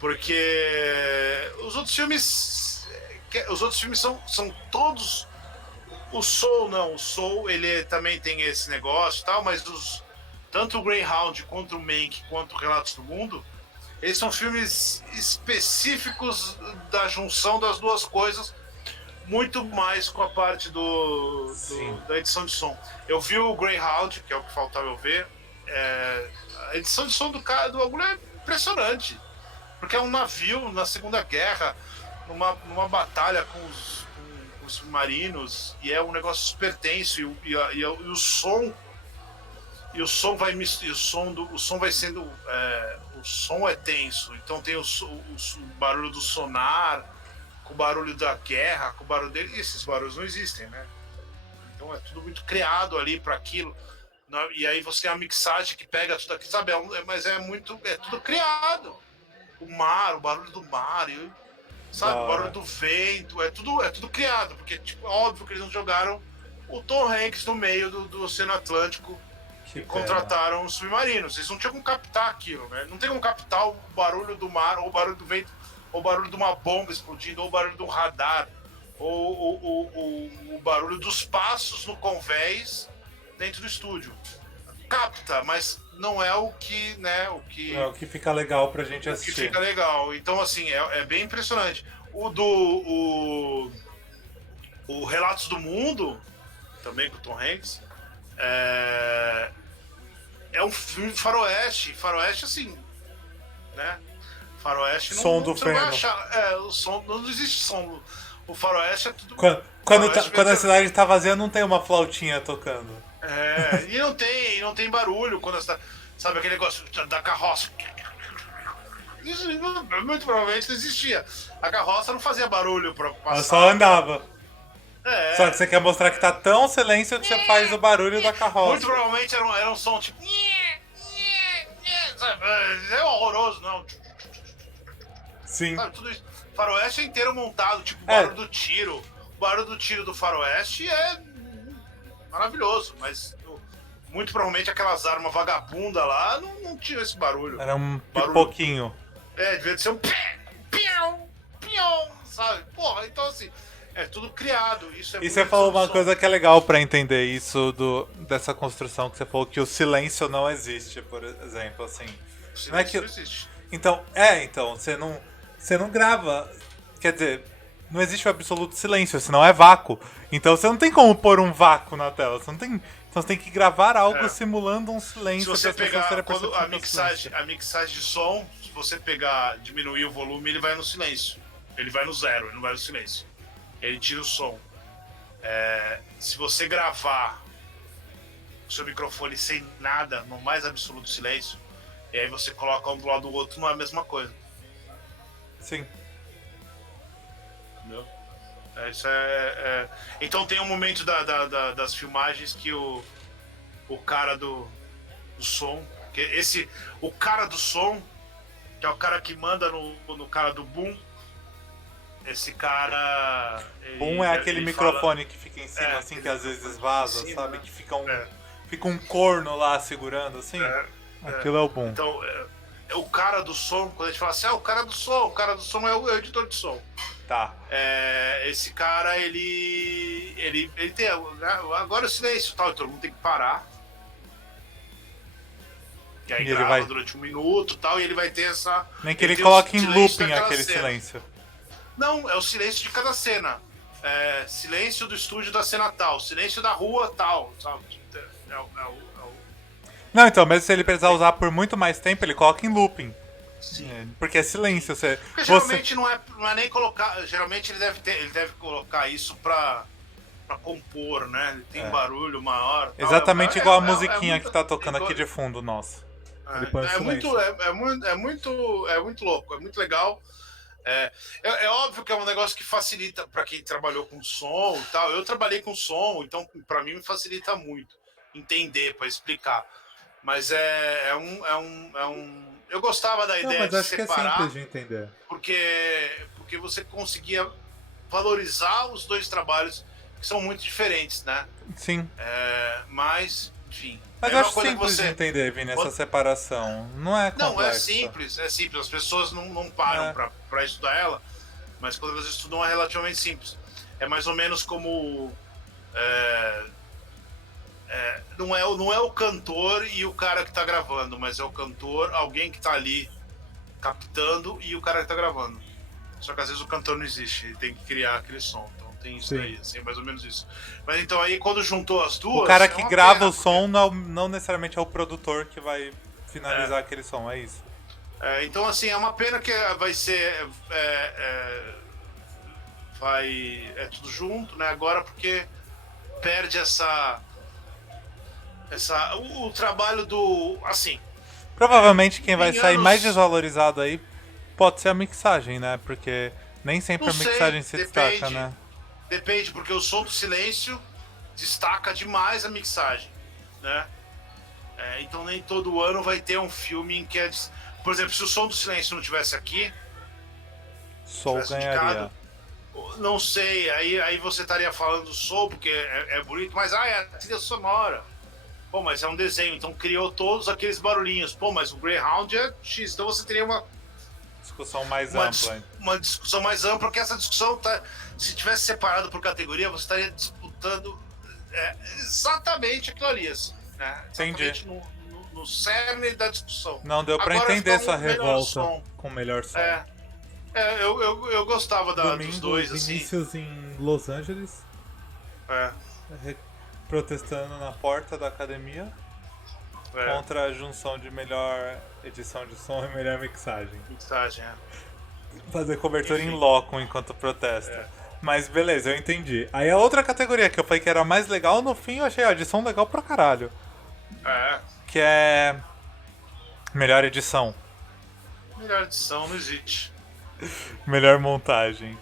porque os outros filmes são todos. O Soul ele também tem esse negócio e tal, mas tanto o Greyhound quanto o Mank quanto o Relatos do Mundo, eles são filmes específicos da junção das duas coisas, muito mais com a parte da edição de som. Eu vi o Greyhound, que é o que faltava eu ver. A edição de som do bagulho é impressionante, porque é um navio na Segunda Guerra, numa batalha com os submarinos, e é um negócio super tenso, e o som vai sendo o som é tenso, então tem o barulho do sonar com o barulho da guerra, com o barulho dele, e esses barulhos não existem, né? Então é tudo muito criado ali para aquilo, e aí você tem a mixagem que pega tudo aqui, sabe? Mas é tudo criado, o barulho do mar, sabe, o barulho do vento, é tudo criado, porque tipo, óbvio que eles não jogaram o Tom Hanks no meio do Oceano Atlântico e contrataram os submarinos. Eles não tinham como captar aquilo, né? Não tem como captar o barulho do mar, ou o barulho do vento, ou o barulho de uma bomba explodindo, ou o barulho do radar, ou o barulho dos passos no convés dentro do estúdio. Capta, mas não é o que, né, Não é o que fica legal pra gente assistir. O que fica legal. Então, assim, é bem impressionante. O Relatos do Mundo, também com o Tom Hanks, é um filme de faroeste. Faroeste, assim, né? Faroeste não, som do você não vai feno. achar. O som, não existe som. O faroeste é tudo. Quando a cidade tá vazia, não tem uma flautinha tocando. E não tem barulho quando você tá, sabe, aquele negócio da carroça. Isso muito provavelmente não existia. A carroça não fazia barulho pra passar. Ela só andava. Só que você quer mostrar que tá tão silêncio que você faz o barulho da carroça. Muito provavelmente era um som tipo. Sabe? É horroroso, não. Sim. Sabe, tudo isso. Faroeste é inteiro montado, tipo, o barulho do tiro. O barulho do tiro do Faroeste é maravilhoso, mas muito provavelmente aquelas armas vagabundas lá não tinham esse barulho. Era um pouquinho. Devia ser um pião, sabe? Porra, então assim, é tudo criado. Isso é E você falou uma coisa que é legal pra entender isso dessa construção, que você falou que o silêncio não existe, por exemplo, assim. O silêncio não é que não existe. Então, você não grava, quer dizer, não existe o absoluto silêncio, senão é vácuo. Então você não tem como pôr um vácuo na tela, então você tem que gravar algo simulando um silêncio. Se você pegar a mixagem de som, se você diminuir o volume, ele vai no silêncio. Ele vai no zero, ele não vai no silêncio. Ele tira o som. Se você gravar o seu microfone sem nada, no mais absoluto silêncio, e aí você coloca um do lado do outro, não é a mesma coisa. Sim. Entendeu? Então tem um momento das filmagens que o cara do som, o cara do som, que é o cara que manda no cara do boom, esse cara... Boom é aquele microfone que fica em cima, assim, que às vezes vaza, cima, sabe? Né? Que fica um corno lá segurando, assim. Aquilo é o boom. Então, o cara do som, quando a gente fala assim, o cara do som é o editor de som. Tá. Esse cara, ele tem... Agora o silêncio, tal, todo mundo tem que parar. E aí grava durante 1 minuto, tal, e ele vai ter essa... Nem que ele coloque em looping aquele silêncio. Não, é o silêncio de cada cena. Silêncio do estúdio da cena tal, silêncio da rua tal, sabe? Não, então, mesmo se ele precisar usar por muito mais tempo, ele coloca em looping. Sim. Porque é silêncio. Porque geralmente não é nem colocar. Geralmente ele deve colocar isso pra compor, né? Ele tem barulho maior. Exatamente igual a musiquinha que tá tocando aqui de fundo, nossa. É muito louco, é muito legal. É óbvio que é um negócio que facilita para quem trabalhou com som e tal. Eu trabalhei com som, então para mim me facilita muito entender, para explicar. Mas eu gostava da Não, ideia mas de acho que é simples separar, de entender. porque você conseguia valorizar os dois trabalhos que são muito diferentes, né? Sim. Mas, enfim. Mas É eu uma acho coisa que simples de você. entender, Vini, essa separação. Não é Não, é complexo. simples, é simples. As pessoas não param É. para estudar ela, mas quando elas estudam é relativamente simples. É mais ou menos como. Não é o cantor e o cara que tá gravando, mas é o cantor, alguém que tá ali captando e o cara que tá gravando. Só que às vezes o cantor não existe, ele tem que criar aquele som. Então tem isso Sim. aí, assim, mais ou menos isso. Mas então aí quando juntou as duas. O cara é que uma grava pena, o som não necessariamente é o produtor que vai finalizar É. aquele som, é isso. Então, assim, é uma pena que vai ser. É tudo junto, né? Agora porque perde o trabalho do. Assim, Provavelmente quem vai em sair mais anos. desvalorizado aí pode ser a mixagem, né? Porque nem sempre Não a mixagem sei, se destaca, depende. né? Depende, porque o som do silêncio destaca demais a mixagem, né? Então nem todo ano vai ter um filme em que é. Por exemplo, se o som do silêncio não tivesse aqui, Soul tivesse ganharia. indicado, não sei, aí você estaria falando do Soul, porque é bonito, mas é a trilha sonora. Pô, mas é um desenho, então criou todos aqueles barulhinhos. Pô, mas o Greyhound é X, então você teria Discussão mais uma, ampla. uma discussão mais ampla, que essa discussão, se tivesse separado por categoria, você estaria disputando exatamente aquilo ali, assim, né? Exatamente Entendi. no cerne da discussão. Não deu pra Agora entender fica essa um melhor revolta som. com o melhor som. Eu gostava dos Domingo, dois, assim. Vinícius em Los Angeles, É, protestando na porta da academia contra a junção de melhor edição de som e melhor mixagem. mixagem, Fazer cobertura Enfim. em loco enquanto protesta. Mas beleza, eu entendi. Aí a outra categoria que eu falei que era a mais legal, no fim eu achei a edição legal pra caralho. Que é. Melhor edição. Melhor edição não existe. Melhor montagem.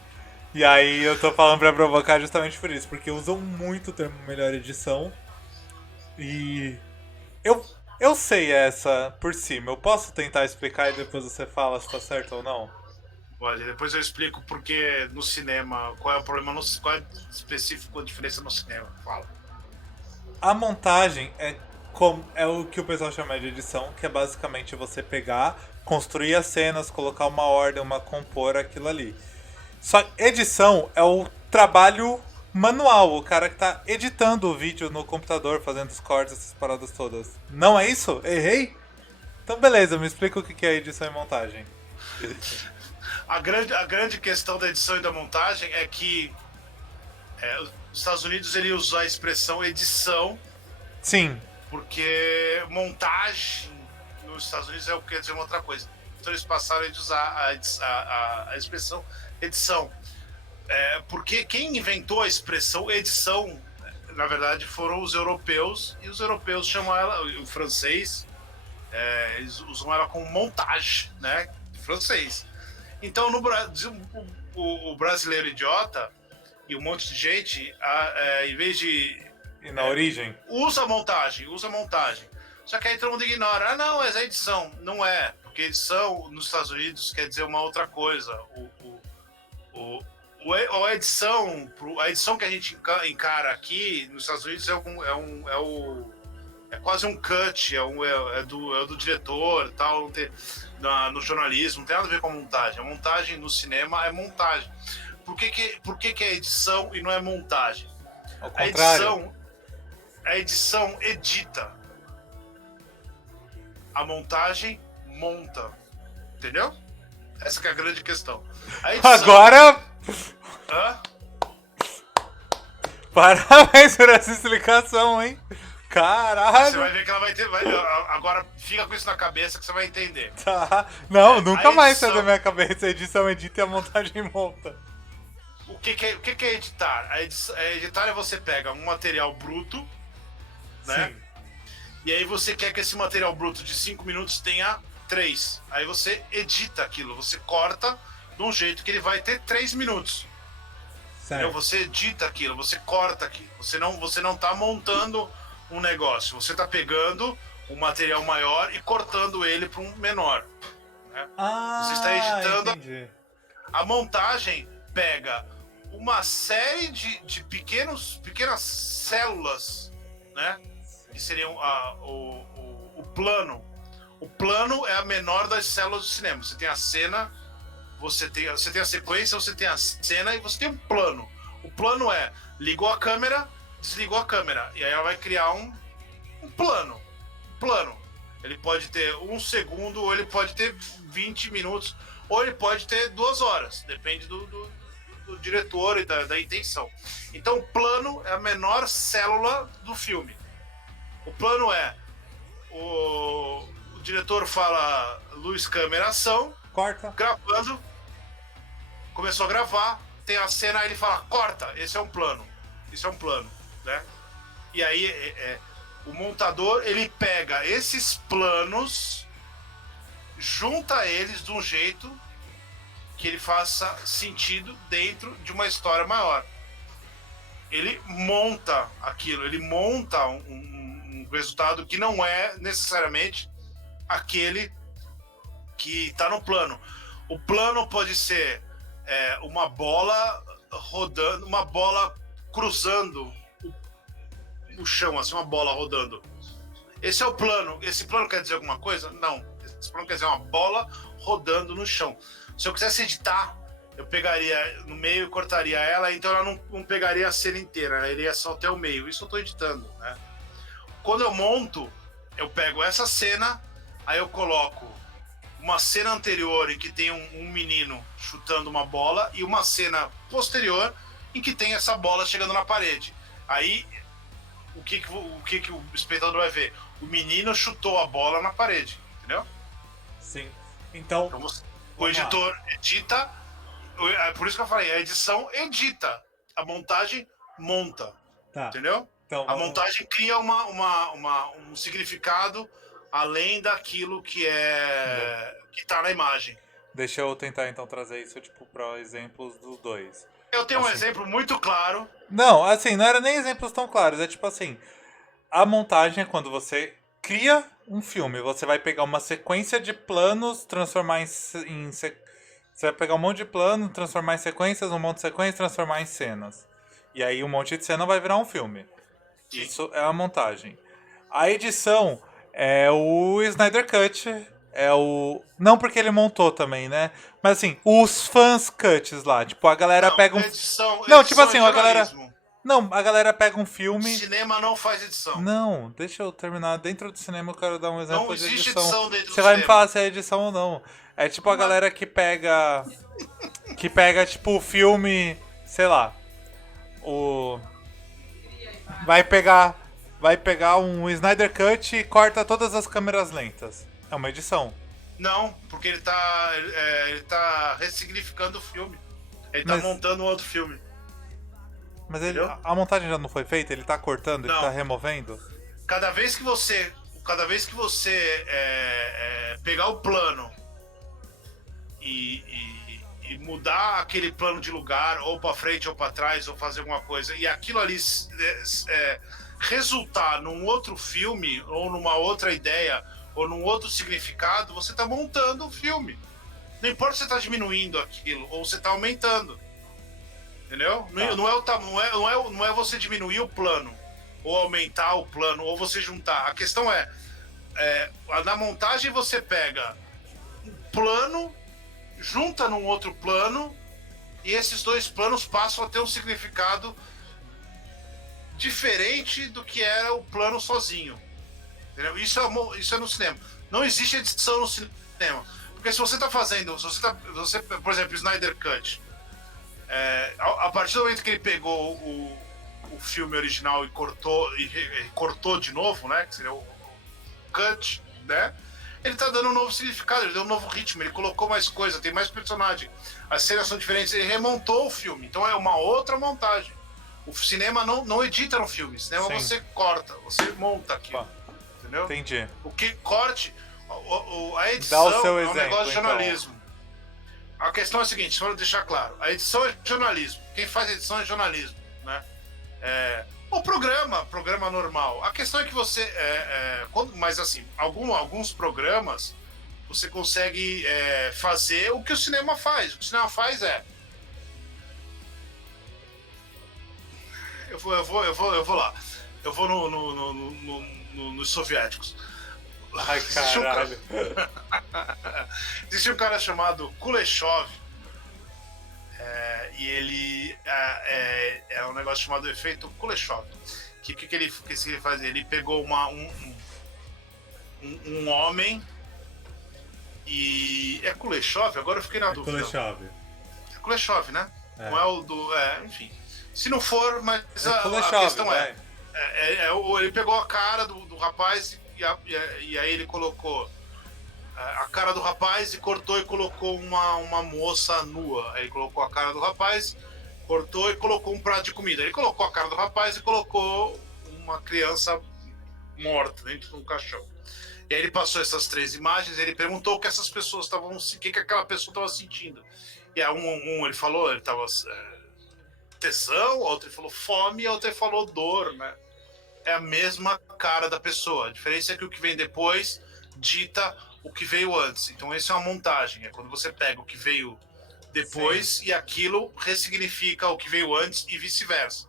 E aí eu tô falando pra provocar justamente por isso, porque usam muito o termo melhor edição. E. Eu sei essa por cima. Eu posso tentar explicar e depois você fala se tá certo ou não? Olha, depois eu explico porque no cinema, qual é o problema, qual é específico a diferença no cinema. Fala. A montagem é o que o pessoal chama de edição, que é basicamente você pegar, construir as cenas, colocar uma ordem, compor aquilo ali. Só que edição é o trabalho manual, o cara que tá editando o vídeo no computador, fazendo os cortes, essas paradas todas. Não é isso? Errei? Então beleza, me explica o que é edição e montagem. A grande questão da edição e da montagem é que os Estados Unidos ele usa a expressão edição, Sim, porque montagem nos Estados Unidos é o que quer dizer uma outra coisa. Então eles passaram a usar a expressão edição. Porque quem inventou a expressão edição, na verdade, foram os europeus, e os europeus chamam ela, o francês, eles usam ela como montagem, né? Francês. Então, no Brasil, o brasileiro idiota e um monte de gente, em vez de. e na origem? Usa montagem. Só que aí todo mundo ignora. Ah, não, mas é edição. Não é, porque edição nos Estados Unidos quer dizer uma outra coisa. A edição que a gente encara aqui nos Estados Unidos é quase um cut, é do diretor, tal, não tem, no jornalismo, não tem nada a ver com a montagem. A montagem no cinema é montagem. Por que é edição e não é montagem? Ao contrário. A edição edita. A montagem monta. Entendeu? Essa que é a grande questão. A edição, Agora, Hã? parabéns por essa explicação, hein? Você Caralho! vai ver que ela vai ter. Agora fica com isso na cabeça que você vai entender. Tá. Não, nunca mais sai edição- da minha cabeça. A edição edita e a montagem monta. O que é editar? Editar é você pega um material bruto, né? Sim. E aí você quer que esse material bruto de 5 minutos tenha 3. Aí você edita aquilo, você corta de um jeito que ele vai ter 3 minutos. Entendeu? Certo. Você edita aquilo, você corta aquilo. Você não tá montando um negócio. Você tá pegando um material maior e cortando ele para um menor. Né? Você está editando. Entendi. A montagem pega uma série de pequenas células, né? Que seriam o plano. O plano é a menor das células do cinema. Você tem a cena, você tem a sequência, você tem a cena e você tem um plano. O plano é ligou a câmera, desligou a câmera. E aí ela vai criar um plano. Ele pode ter 1 segundo, ou ele pode ter 20 minutos, ou ele pode ter 2 horas. Depende do diretor e da intenção. Então, o plano é a menor célula do filme. O plano é o diretor fala luz, câmera, ação, Corta. gravando, começou a gravar, tem a cena, aí ele fala, corta, esse é um plano, né? E aí o montador, ele pega esses planos, junta eles de um jeito que ele faça sentido dentro de uma história maior. Ele monta aquilo, ele monta um resultado que não é necessariamente aquele que está no plano. O plano pode ser uma bola rodando, uma bola cruzando o chão, assim, uma bola rodando. Esse é o plano. Esse plano quer dizer alguma coisa? Não. Esse plano quer dizer uma bola rodando no chão. Se eu quisesse editar, eu pegaria no meio e cortaria ela, então ela não pegaria a cena inteira, ela iria só até o meio. Isso eu estou editando, né? Quando eu monto, eu pego essa cena, aí eu coloco uma cena anterior em que tem um menino chutando uma bola e uma cena posterior em que tem essa bola chegando na parede. Aí, o que o espectador vai ver? O menino chutou a bola na parede, entendeu? Sim. Então, Então, o editor edita, é por isso que eu falei, a edição edita, a montagem monta, tá. entendeu? Então, A montagem cria um significado além daquilo que tá na imagem. deixa eu tentar então trazer isso tipo para exemplos dos dois. Eu tenho um Assim. exemplo muito claro. Não, assim, não era nem exemplos tão claros. É tipo assim, a montagem é quando você cria um filme. Você vai pegar uma sequência de planos, transformar você vai pegar um monte de plano, transformar em sequências, um monte de sequências, transformar em cenas. E aí um monte de cena vai virar um filme. Sim. Isso é a montagem. A edição é o Snyder Cut. Não porque ele montou também, né? Mas assim, os fãs cuts lá. Tipo, a galera pega um. Não, tipo assim, a galera. Não, a galera pega um filme. Cinema não faz edição. Não, deixa eu terminar. Dentro do cinema eu quero dar um exemplo Não de existe edição. edição dentro do Você vai me cinema. falar se é edição ou não. É tipo a galera que pega. Que pega, tipo, o filme. Sei lá. Vai pegar um Snyder Cut e corta todas as câmeras lentas. É uma edição. Não, porque ele tá ressignificando o filme. Ele tá Mas- montando um outro filme. Mas ele, Entendeu? a montagem já não foi feita? Ele tá cortando? Ele Não. tá removendo? Cada vez que você pegar o plano e mudar aquele plano de lugar, ou para frente ou para trás, ou fazer alguma coisa, e aquilo ali resultar num outro filme, ou numa outra ideia, ou num outro significado, você está montando o filme. Não importa se você está diminuindo aquilo, ou você está aumentando. Entendeu? Tá. Não é você diminuir o plano, ou aumentar o plano, ou você juntar. A questão na montagem você pega um plano, junta num outro plano, e esses dois planos passam a ter um significado diferente do que era o plano sozinho. Entendeu? Isso é no cinema. Não existe edição no cinema. Porque se você está fazendo, por exemplo, o Snyder Cut, a partir do momento que ele pegou o filme original e cortou de novo, né, que seria o cut, né, ele tá dando um novo significado, ele deu um novo ritmo, ele colocou mais coisa, tem mais personagem, as cenas são diferentes, ele remontou o filme, então é uma outra montagem. O cinema não edita no filme, o cinema Sim. você corta, você monta aquilo, Pá. entendeu? Entendi. O que corte, a Dá edição o seu é um exemplo, negócio de então. jornalismo. a questão é a seguinte, só para deixar claro, a edição é jornalismo. Quem faz edição é jornalismo, né? O programa normal. A questão é que você, mas assim, alguns programas você consegue fazer o que o cinema faz. O que o cinema faz eu vou lá. Eu vou nos soviéticos. Ai, caralho. Existia um cara chamado Kuleshov, e ele é um negócio chamado efeito Kuleshov. Que ele fazia? Ele pegou um homem e... É Kuleshov? Agora eu fiquei na dúvida. Kuleshov. É Kuleshov, né? Não é o do... enfim. Se não for, mas Kuleshov, a questão vai. ele pegou a cara do rapaz e aí ele colocou a cara do rapaz e cortou e colocou uma moça nua. Aí ele colocou a cara do rapaz, cortou e colocou um prato de comida. Ele colocou a cara do rapaz e colocou uma criança morta dentro de um caixão. E aí ele passou essas 3 imagens e ele perguntou o que essas pessoas estavam, o que aquela pessoa estava sentindo. E aí ele falou, ele estava tesão, outro ele falou fome, outro ele falou dor, né? É a mesma cara da pessoa. A diferença é que o que vem depois dita o que veio antes. Então, isso é uma montagem. É quando você pega o que veio depois e aquilo ressignifica o que veio antes e vice-versa.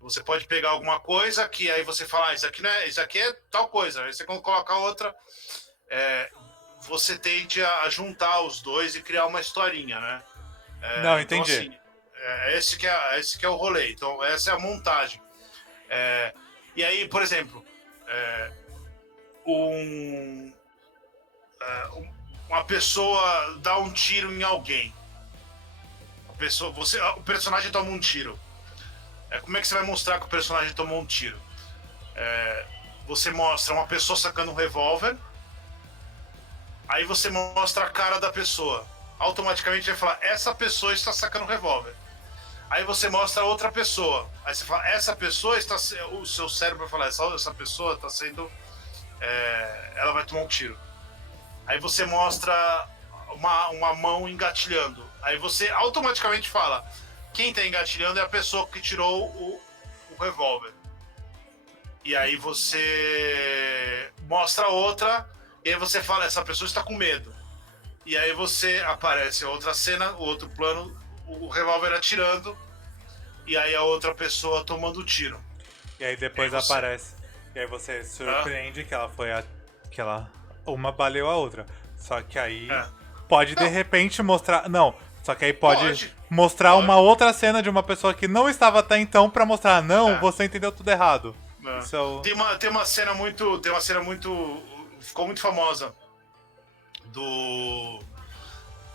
Você pode pegar alguma coisa que aí você fala, isso aqui é tal coisa. Aí você quando coloca outra, você tende a juntar os dois e criar uma historinha, né? Não, entendi. Então, assim, esse que é o rolê. Então, essa é a montagem. E aí, por exemplo, uma pessoa dá um tiro em alguém. O personagem toma um tiro. Como é que você vai mostrar que o personagem tomou um tiro? Você mostra uma pessoa sacando um revólver, aí você mostra a cara da pessoa. Automaticamente vai falar, essa pessoa está sacando um revólver. Aí você mostra outra pessoa. Aí você fala, essa pessoa está... O seu cérebro vai falar, essa pessoa está sendo... ela vai tomar um tiro. Aí você mostra uma mão engatilhando. Aí você automaticamente fala, quem está engatilhando é a pessoa que tirou o revólver. E aí você mostra outra, e aí você fala, essa pessoa está com medo. E aí você aparece outra cena, o outro plano, o revólver atirando, e aí a outra pessoa tomando o tiro. E aí depois aparece. E aí você surpreende que ela foi uma baleou a outra. Só que aí pode de repente mostrar. Não, só que aí pode mostrar uma outra cena de uma pessoa que não estava até então pra mostrar, não, você entendeu tudo errado. So... Tem uma cena muito. Ficou muito famosa.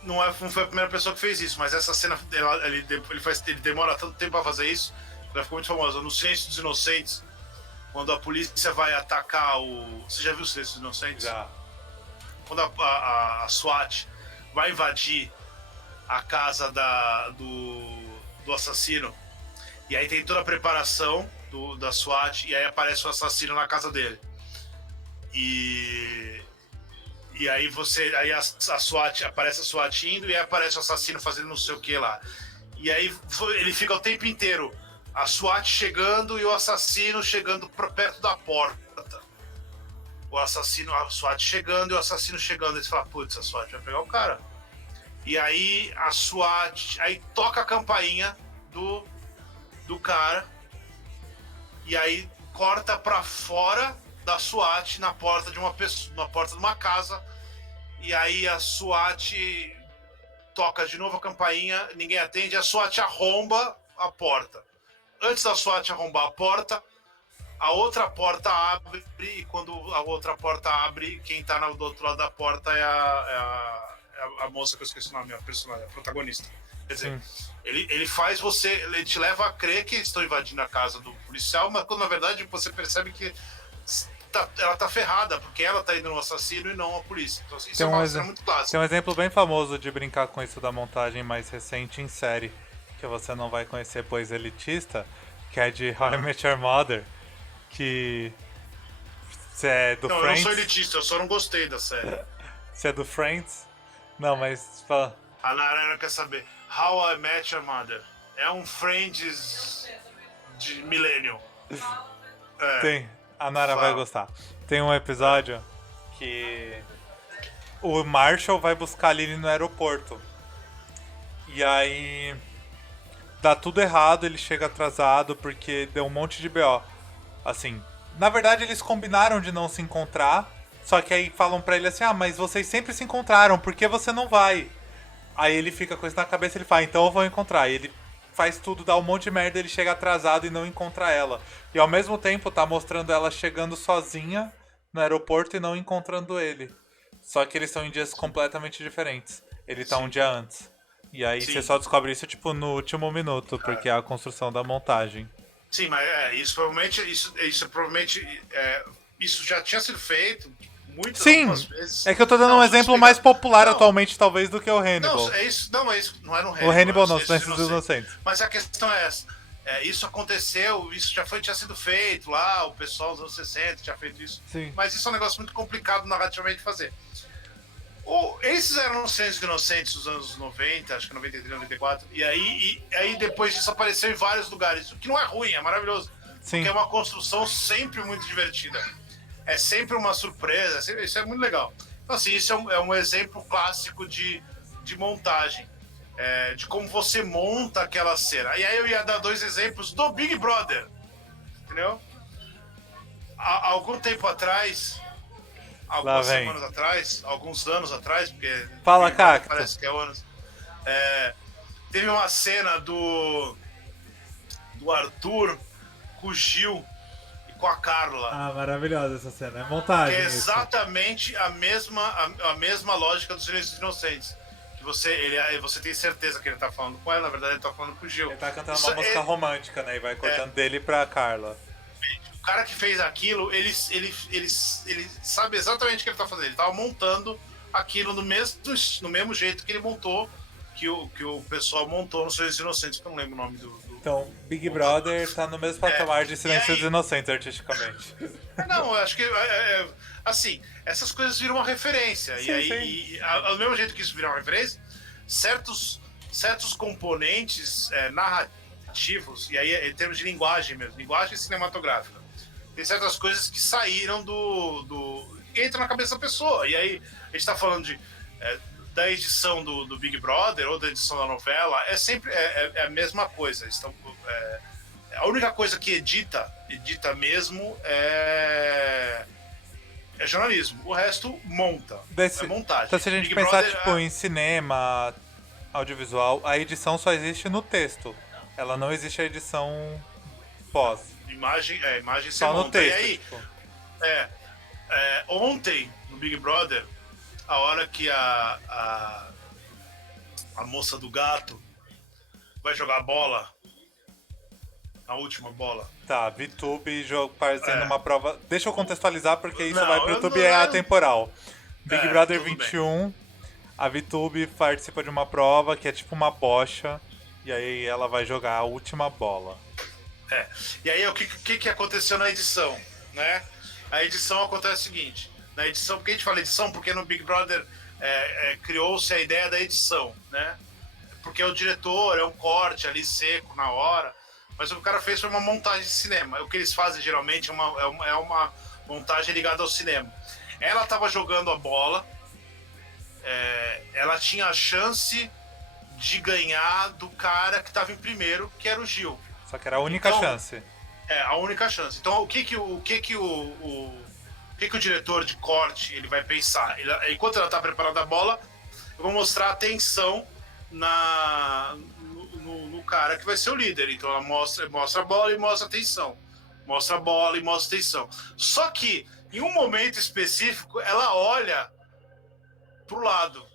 Não foi a primeira pessoa que fez isso, mas essa cena ele demora tanto tempo pra fazer isso, ela ficou muito famosa. No Silêncio dos Inocentes, quando a polícia vai atacar Você já viu o Silêncio dos Inocentes? Já. Quando a SWAT vai invadir a casa do assassino, e aí tem toda a preparação da SWAT, e aí aparece o assassino na casa dele. E aí aí a SWAT, aparece a SWAT indo e aí aparece o assassino fazendo não sei o que lá. E aí ele fica o tempo inteiro, a SWAT chegando e o assassino chegando perto da porta. A SWAT chegando e o assassino chegando. Aí você fala, putz, a SWAT vai pegar o cara. E aí a SWAT, aí toca a campainha do cara e aí corta pra fora da SWAT na porta de uma pessoa, na porta de uma casa, e aí a SWAT toca de novo a campainha, ninguém atende, a SWAT arromba a porta. Antes da SWAT arrombar a porta, a outra porta abre, e quando a outra porta abre, quem tá do outro lado da porta é a moça que eu esqueci o nome, a personagem, a protagonista. Quer dizer, ele faz ele te leva a crer que estão invadindo a casa do policial, mas quando na verdade você percebe que ela tá ferrada, porque ela tá indo no assassino e não a polícia. Então, isso é uma cena muito clássica. Tem um exemplo bem famoso de brincar com isso da montagem mais recente em série, que você não vai conhecer, pois elitista, que é de How I Met Your Mother, que você é do Friends. Eu não sou elitista, eu só não gostei da série. Você é do Friends? Não, mas A Nara quer saber. How I Met Your Mother. É um Friends de milênio. Tem. A Nara vai Fala. gostar. Tem um episódio que o Marshall vai buscar a Lily no aeroporto. E aí dá tudo errado, ele chega atrasado porque deu um monte de BO. Assim, na verdade eles combinaram de não se encontrar, só que aí falam pra ele assim: "Ah, mas vocês sempre se encontraram, por que você não vai?" Aí ele fica com isso na cabeça, ele fala: "Então eu vou encontrar." E ele faz tudo, dá um monte de merda, ele chega atrasado e não encontra ela. E ao mesmo tempo tá mostrando ela chegando sozinha no aeroporto e não encontrando ele. Só que eles estão em dias completamente diferentes. Ele tá um dia antes. E aí Sim. você só descobre isso tipo no último minuto, porque é a construção da montagem. Sim, mas isso provavelmente. Isso já tinha sido feito muitas Sim, algumas vezes. é que eu tô dando Não, um deixa eu exemplo explicar. mais popular Não, atualmente, talvez, do que o Hannibal. Não, é isso. Não, é isso. Não é no Hannibal. O Hannibal não, é Silêncio dos Inocentes. Mas a questão é essa. Isso aconteceu, isso tinha sido feito lá, o pessoal dos anos 60 tinha feito isso. Sim. Mas isso é um negócio muito complicado narrativamente de fazer. Eles eram Silêncio dos Inocentes dos anos 90, acho que 93, 94, e aí depois disso apareceu em vários lugares, o que não é ruim, é maravilhoso. Sim. Porque é uma construção sempre muito divertida. É sempre uma surpresa, isso é muito legal. Então, assim, isso é um exemplo clássico de montagem. De como você monta aquela cena. E aí eu ia dar 2 exemplos do Big Brother. Entendeu? Há algum tempo atrás, algumas semanas atrás, alguns anos atrás, porque Fala, Cacto. parece que é anos. Teve uma cena do Arthur com o Gil e com a Carla. Ah, maravilhosa essa cena. É montagem. Que é exatamente a mesma lógica dos Silêncios Inocentes. Que você tem certeza que ele tá falando com ela, na verdade ele tá falando com o Gil. Ele tá cantando uma música romântica, né? E vai cortando dele pra Carla. O cara que fez aquilo, ele sabe exatamente o que ele tá fazendo. Ele tava montando aquilo no mesmo jeito que ele montou, que o pessoal montou no Silêncios Inocentes, que eu não lembro o nome do... Então, Big Brother tá no mesmo patamar de Silêncios Inocentes artisticamente. Não, eu acho que assim, essas coisas viram uma referência. Sim, e aí, ao mesmo jeito que isso virou uma referência, certos componentes narrativos, e aí em termos de linguagem mesmo, linguagem cinematográfica, tem certas coisas que saíram que entram na cabeça da pessoa. E aí, a gente tá falando da edição do Big Brother ou da edição da novela, é sempre a mesma coisa. A única coisa que edita mesmo é jornalismo. O resto monta. É montagem. Então, se a gente Big pensar Brother, em cinema, audiovisual, a edição só existe no texto. Ela não existe a edição pós. imagem você Só monta. no texto. E aí, tipo. ontem, no Big Brother, a hora que a moça do gato vai jogar bola, a última bola. Tá, VTube fazendo uma prova. Deixa eu contextualizar porque isso Não, vai pro eu YouTube não- e é atemporal. Big Brother tudo bem. 21, a VTube participa de uma prova que é tipo uma bocha, e aí ela vai jogar a última bola. E aí, o que aconteceu na edição, né? A edição acontece o seguinte. Na edição, por que a gente fala edição? Porque no Big Brother criou-se a ideia da edição, né? Porque o diretor é um corte ali seco na hora, mas o que o cara fez foi uma montagem de cinema. O que eles fazem geralmente é uma montagem ligada ao cinema. Ela estava jogando a bola, ela tinha a chance de ganhar do cara que estava em primeiro, que era o Gil. Só que era a única Então, chance. a única chance. Então, o que o diretor de corte ele vai pensar? Enquanto ela está preparando a bola, eu vou mostrar atenção no cara que vai ser o líder. Então, ela mostra a bola e mostra atenção. Mostra a bola e mostra atenção. Só que, em um momento específico, ela olha pro lado.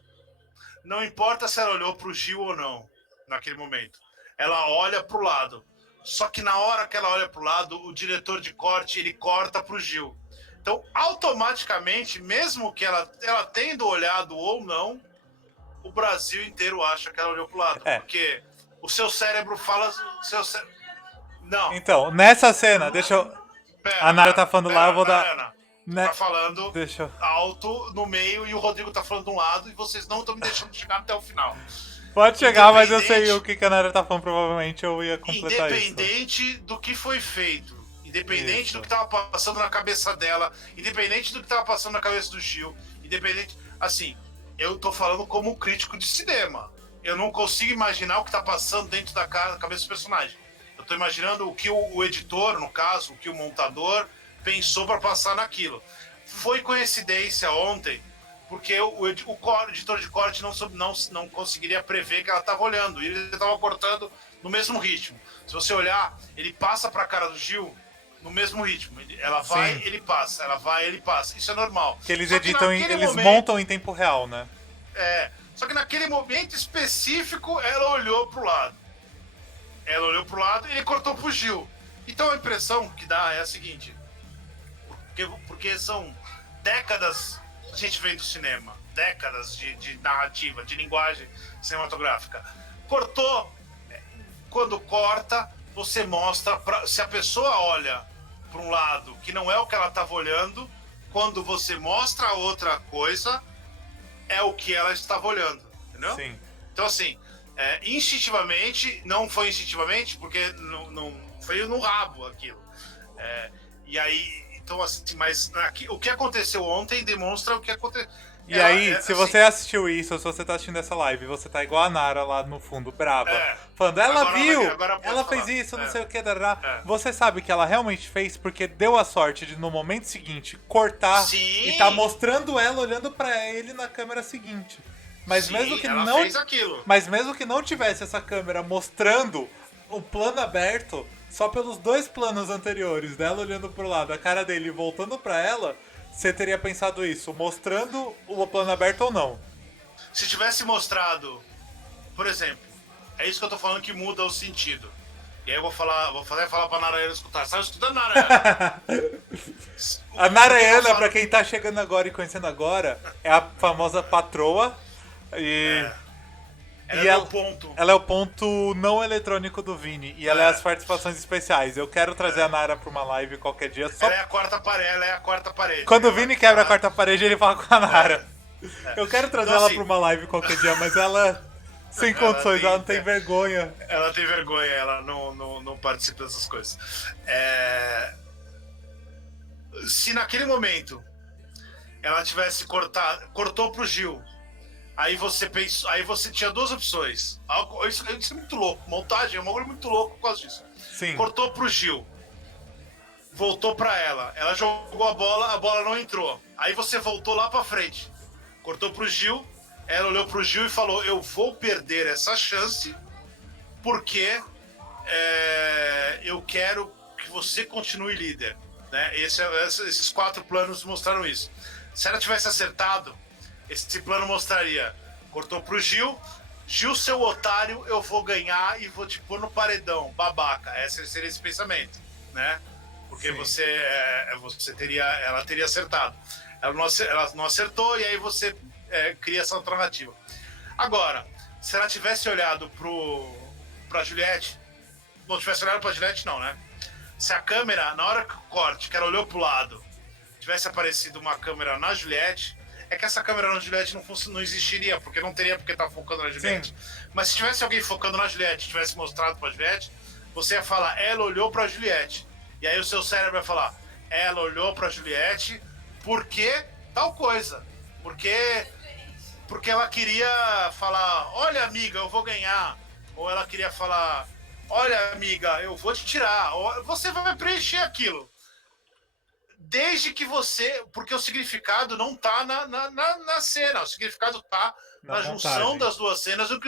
Não importa se ela olhou pro Gil ou não, naquele momento. Ela olha pro lado. Só que na hora que ela olha pro lado, o diretor de corte, ele corta pro Gil. Então, automaticamente, mesmo que ela tendo olhado ou não, o Brasil inteiro acha que ela olhou pro lado. Porque o seu cérebro fala... Não. Então, nessa cena, deixa eu... Pera, A Nara tá falando lá, eu vou dar... Ana, Né? tá falando Deixa eu... alto no meio e o Rodrigo tá falando de um lado e vocês não estão me deixando chegar até o final. Pode chegar, mas eu sei Independente- o que a Nara tá falando, provavelmente eu ia completar isso. Independente do que foi feito, independente Isso. do que tava passando na cabeça dela, independente do que tava passando na cabeça do Gil, independente. Assim, eu tô falando como um crítico de cinema. Eu não consigo imaginar o que tá passando dentro da cabeça do personagem. Eu tô imaginando o que o editor, no caso, o que o montador pensou para passar naquilo. Foi coincidência ontem, porque o editor de corte não conseguiria prever que ela estava olhando, e ele estava cortando no mesmo ritmo. Se você olhar, ele passa para a cara do Gil no mesmo ritmo. Ela vai, Sim. ele passa, ela vai, ele passa. Isso é normal. Que eles Só que editam, naquele eles momento- montam em tempo real, né? Só que naquele momento específico, ela olhou pro lado. Ela olhou pro lado e ele cortou pro Gil. Então a impressão que dá é a seguinte: porque são décadas a gente vem do cinema, décadas de narrativa, de linguagem cinematográfica. Cortou, quando corta, você mostra, se a pessoa olha para um lado que não é o que ela estava olhando, quando você mostra outra coisa, é o que ela estava olhando, entendeu? Sim. Então, assim, instintivamente, não foi instintivamente, porque não foi no rabo aquilo. E aí, então, assim, mas o que aconteceu ontem demonstra o que aconteceu. E aí, se você assistiu isso, ou se você tá assistindo essa live, você tá igual a Nara lá no fundo, brava. Falando, ela Agora viu, agora pode ela falar. fez isso, não sei o que, dará. É. Você sabe que ela realmente fez porque deu a sorte de, no momento seguinte, cortar Sim. e tá mostrando ela olhando pra ele na câmera seguinte. Mas Sim, mesmo que ela não... fez aquilo. Mas mesmo que não tivesse essa câmera mostrando o plano aberto, só pelos dois planos anteriores, dela olhando pro lado, a cara dele voltando pra ela, você teria pensado isso, mostrando o plano aberto ou não. Se tivesse mostrado, por exemplo, é isso que eu tô falando que muda o sentido. E aí eu vou falar pra Narayana escutar. Você tá escutando, Narayana? A Narayana, pra quem tá chegando agora e conhecendo agora, é a famosa patroa. E Ela E é ela- o ponto. ela é o ponto não eletrônico do Vini. E ela é as participações especiais. Eu quero trazer a Nara pra uma live qualquer dia. Só Ela é a quarta parede. quando o Ela- Vini quebra a ela- quarta parede, ele fala com a Nara. Eu quero trazer Então, ela assim- pra uma live qualquer dia, mas ela... Sem Ela condições, tem- ela não tem vergonha. Ela tem vergonha, ela não participa dessas coisas. Se naquele momento ela tivesse cortou pro Gil, aí você tinha duas opções. Isso é muito louco. Montagem é um bagulho muito louco por causa disso. Sim. Cortou pro Gil, voltou pra ela jogou a bola não entrou. Aí você voltou lá pra frente, cortou pro Gil, ela olhou pro Gil e falou: eu vou perder essa chance porque eu quero que você continue líder, né? Esses 4 planos mostraram isso. Se ela tivesse acertado, esse plano mostraria: cortou pro Gil, seu otário, eu vou ganhar e vou te pôr no paredão, babaca. Esse seria esse pensamento, né? Porque Sim. ela teria acertado. Ela não acertou e aí você cria essa alternativa. Agora, se ela tivesse olhado pra Juliette, não tivesse olhado pra Juliette não, né? Se a câmera, na hora que o corte, que ela olhou pro lado, tivesse aparecido uma câmera na Juliette, é que essa câmera na Juliette não existiria, porque não teria porque tá focando na Juliette. Mas se tivesse alguém focando na Juliette, tivesse mostrado pra Juliette, você ia falar: ela olhou pra Juliette. E aí o seu cérebro vai falar: ela olhou pra Juliette porque tal coisa. Porque ela queria falar: olha, amiga, eu vou ganhar. Ou ela queria falar: olha, amiga, eu vou te tirar. Ou você vai preencher aquilo. Desde que porque o significado não tá na cena, o significado tá na junção montagem. das duas cenas, o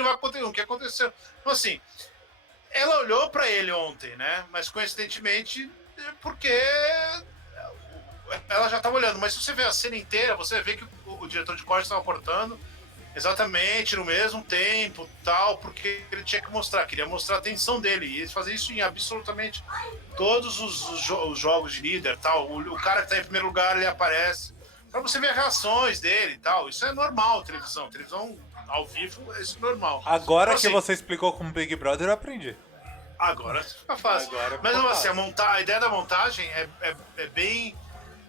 que aconteceu. Então, assim, ela olhou pra ele ontem, né? Mas coincidentemente, porque ela já tava olhando. Mas se você vê a cena inteira, você vai ver que o diretor de corte estava cortando exatamente no mesmo tempo, tal, porque ele tinha que queria mostrar a atenção dele. E ele fazia isso em absolutamente todos os jogos de líder, tal. O cara que tá em primeiro lugar, ele aparece pra você ver as reações dele e tal. Isso é normal, televisão ao vivo, isso é normal. Agora Então, que assim, você explicou como Big Brother, eu aprendi. Agora fica fácil. Agora Mas fica assim, fácil. a ideia da montagem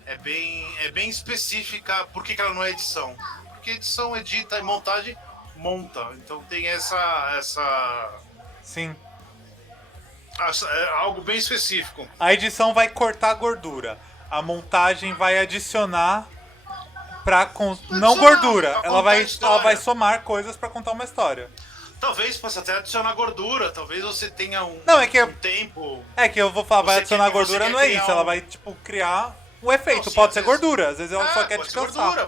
é é bem específica. Por que ela não é edição? Porque edição edita e montagem monta. Então tem Sim. é algo bem específico. A edição vai cortar gordura. A montagem vai adicionar não gordura. pra Ela contar a vai história. somar coisas pra contar uma história. Talvez possa até adicionar gordura. Talvez você tenha Não, é que um tempo. É que eu vou falar, vai Você adicionar quer- você gordura, quer não é criar isso. Ela um- vai, tipo, criar um efeito. Não, sim, Pode às ser vezes- gordura, às vezes ela só quer pode ser descansar. gordura.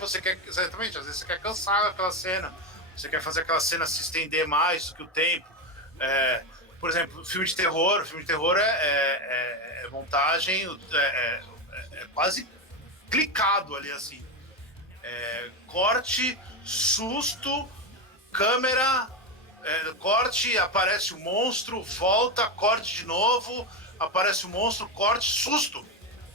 Você quer, exatamente, às vezes você quer cansar aquela cena. Você quer fazer aquela cena se estender mais do que o tempo. Por exemplo, filme de terror é montagem, é quase clicado ali, assim. Corte, susto, câmera, corte, aparece o monstro, volta, corte de novo, aparece o monstro, corte, susto.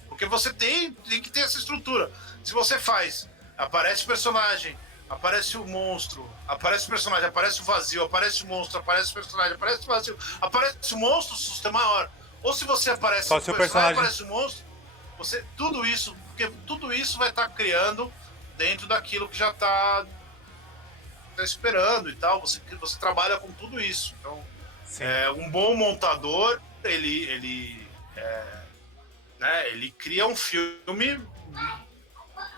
Porque você tem que ter essa estrutura. Se você faz, aparece o personagem, aparece o monstro, aparece o personagem, aparece o vazio, aparece o monstro, aparece o personagem, aparece o vazio, aparece o monstro, o susto é maior. Ou se você aparece Só se o personagem- aparece o monstro, tudo isso vai estar criando dentro daquilo que já está esperando e tal. Você trabalha com tudo isso. Então, Sim. um bom montador, ele cria um filme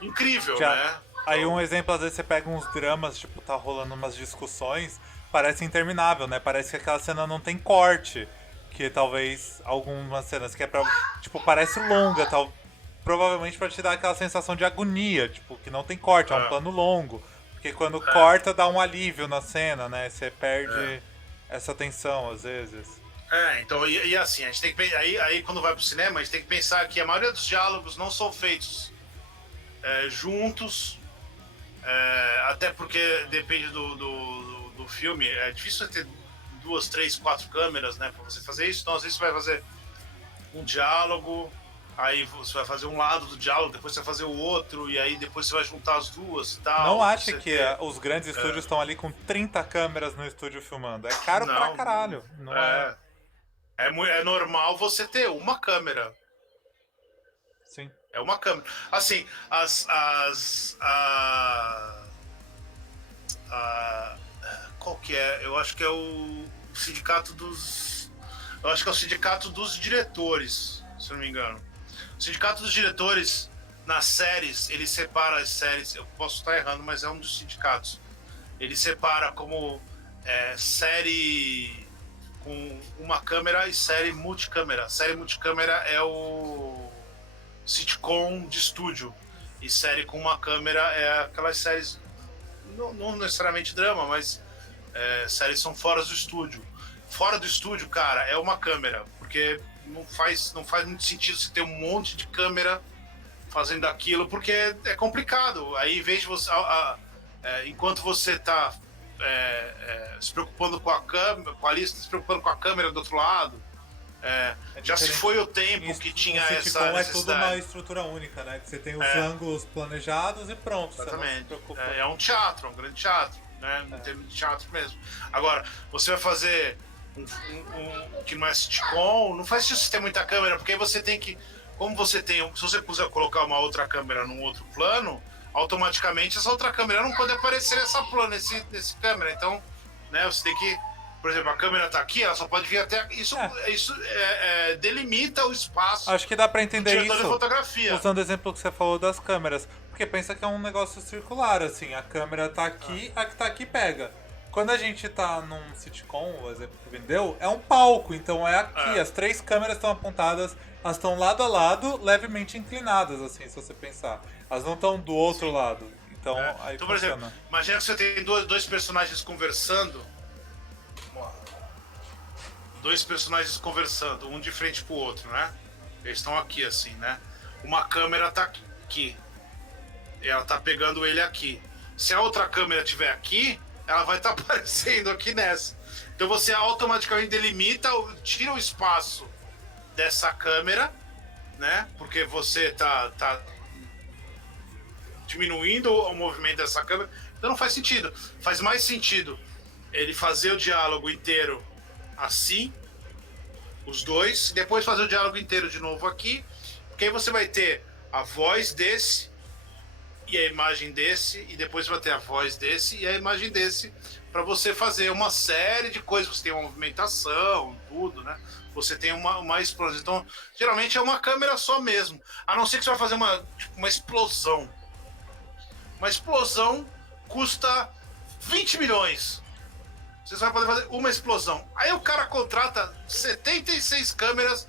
incrível, Já. né? Aí um exemplo, às vezes você pega uns dramas, tipo, tá rolando umas discussões, parece interminável, né? Parece que aquela cena não tem corte. Que talvez algumas cenas que é pra. Tipo, parece longa, provavelmente pra te dar aquela sensação de agonia, tipo, que não tem corte, é um plano longo. Porque quando corta dá um alívio na cena, né? Você perde essa tensão às vezes. Então, e assim, a gente tem que aí quando vai pro cinema, a gente tem que pensar que a maioria dos diálogos não são feitos juntos, até porque depende do filme. É difícil ter 2, 3, 4 câmeras, né, pra você fazer isso. Então, às vezes você vai fazer um diálogo, aí você vai fazer um lado do diálogo, depois você vai fazer o outro, e aí depois você vai juntar as duas e tal. Não acha Você que os grandes estúdios estão ali com 30 câmeras no estúdio filmando. É caro pra caralho. Não é... É normal você ter uma câmera. Sim. É uma câmera. Assim, qual que é? Eu acho que é o sindicato dos... Eu acho que é o sindicato dos diretores, se eu não me engano. O sindicato dos diretores, nas séries, ele separa as séries... Eu posso estar errando, mas é um dos sindicatos. Ele separa como série com uma câmera e série multicâmera. Série multicâmera é o sitcom de estúdio. E série com uma câmera é aquelas séries, não necessariamente drama, mas séries são fora do estúdio. Fora do estúdio, cara, é uma câmera, porque não faz muito sentido você ter um monte de câmera fazendo aquilo, porque é complicado. Aí, em vez de você, enquanto você está se preocupando com a câmera, com a lista, se preocupando com a câmera do outro lado, já se foi o tempo que tinha essa sitcom é tudo necessidade. uma estrutura única, né? Que você tem os ângulos planejados e pronto. Exatamente. Você não se preocupa. É um teatro, um grande teatro, né? Um termo de teatro mesmo. Agora, você vai fazer um que não é sitcom, não faz sentido você ter muita câmera, porque aí você tem que, como você tem, se você puser colocar uma outra câmera num outro plano, automaticamente essa outra câmera não pode aparecer nessa plano, nesse câmera. Então, né, você tem que, por exemplo, a câmera tá aqui, ela só pode vir até isso. Isso delimita o espaço. Acho que dá pra entender diretor de isso fotografia. usando o exemplo que você falou das câmeras. Porque pensa que é um negócio circular, assim. A câmera tá aqui, a que tá aqui pega. Quando a gente tá num sitcom, o exemplo que vendeu, é um palco. Então é aqui, as 3 câmeras estão apontadas, elas estão lado a lado, levemente inclinadas, assim, se você pensar. Elas não estão do outro lado. Então, aí então, por funciona. exemplo, imagina que você tem dois personagens conversando. Dois personagens conversando, um de frente pro outro, né? Eles estão aqui, assim, né? Uma câmera tá aqui. Ela tá pegando ele aqui. Se a outra câmera estiver aqui, ela vai estar aparecendo aqui nessa. Então você automaticamente delimita, tira o espaço dessa câmera, né? Porque você tá diminuindo o movimento dessa câmera. Então não faz sentido. Faz mais sentido ele fazer o diálogo inteiro assim, os dois, e depois fazer o diálogo inteiro de novo aqui, porque aí você vai ter a voz desse e a imagem desse, e depois vai ter a voz desse e a imagem desse, para você fazer uma série de coisas. Você tem uma movimentação, tudo, né? Você tem uma explosão. Então, geralmente é uma câmera só mesmo. A não ser que você vai fazer uma explosão. Uma explosão custa 20 milhões. Você só vai poder fazer uma explosão. Aí o cara contrata 76 câmeras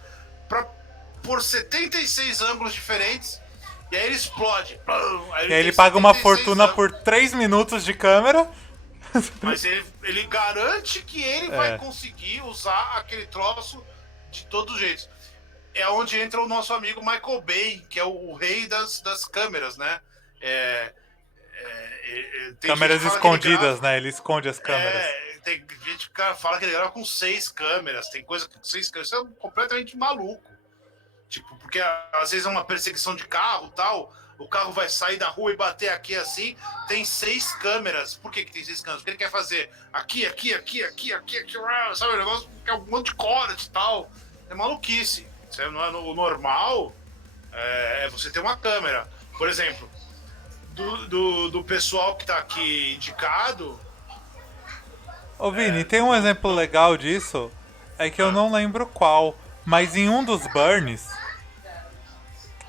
por 76 ângulos diferentes. E aí ele explode. E aí ele paga uma fortuna por 3 minutos de câmera. Mas ele garante que ele vai conseguir usar aquele troço de todos os jeitos. É onde entra o nosso amigo Michael Bay, que é o rei das câmeras, né? Câmeras escondidas, né? Ele esconde as câmeras. Tem gente que fala que ele grava com 6 câmeras. Tem coisa com 6 câmeras. Isso é completamente maluco. Tipo, porque às vezes é uma perseguição de carro e tal. O carro vai sair da rua e bater aqui assim. Tem 6 câmeras. Por que tem 6 câmeras? Porque ele quer fazer aqui, sabe? O negócio que é um monte de corte e tal. É maluquice. Isso não é o normal. É você ter uma câmera. Por exemplo, do pessoal que tá aqui indicado. Ô Vini, tem um exemplo legal disso. É que eu não lembro qual. Mas em um dos burns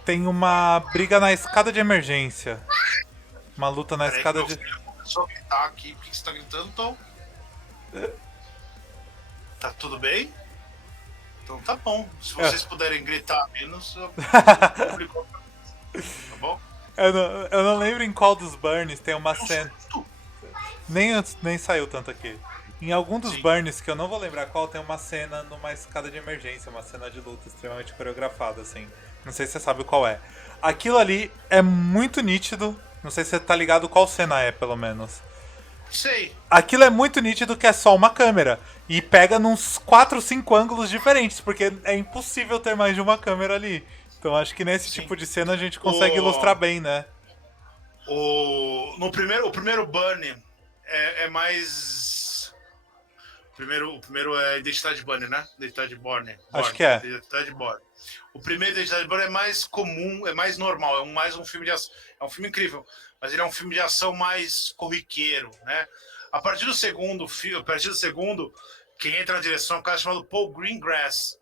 tem uma briga na escada de emergência. Uma luta na escada de... Começou a gritar aqui. Por que você tá gritando, Tom? Tá tudo bem? Então tá bom. Se vocês puderem gritar menos, eu publico. Tá bom? Eu não lembro em qual dos burns tem uma cena... Nem saiu tanto aqui. Em algum dos burns, que eu não vou lembrar qual, tem uma cena numa escada de emergência, uma cena de luta extremamente coreografada, assim. Não sei se você sabe qual é. Aquilo ali é muito nítido. Não sei se você tá ligado qual cena é, pelo menos. Sei. Aquilo é muito nítido que é só uma câmera. E pega nos 4, 5 ângulos diferentes, porque é impossível ter mais de uma câmera ali. Então acho que nesse tipo de cena a gente consegue ilustrar bem, né? O primeiro burn é mais... O primeiro é Identidade Borne, né? Identidade Borne. Acho que é. Identidade Borne. O primeiro Identidade Borne é mais comum, é mais normal, mais um filme de ação. É um filme incrível, mas ele é um filme de ação mais corriqueiro, né? A partir do segundo, quem entra na direção é um cara chamado Paul Greengrass.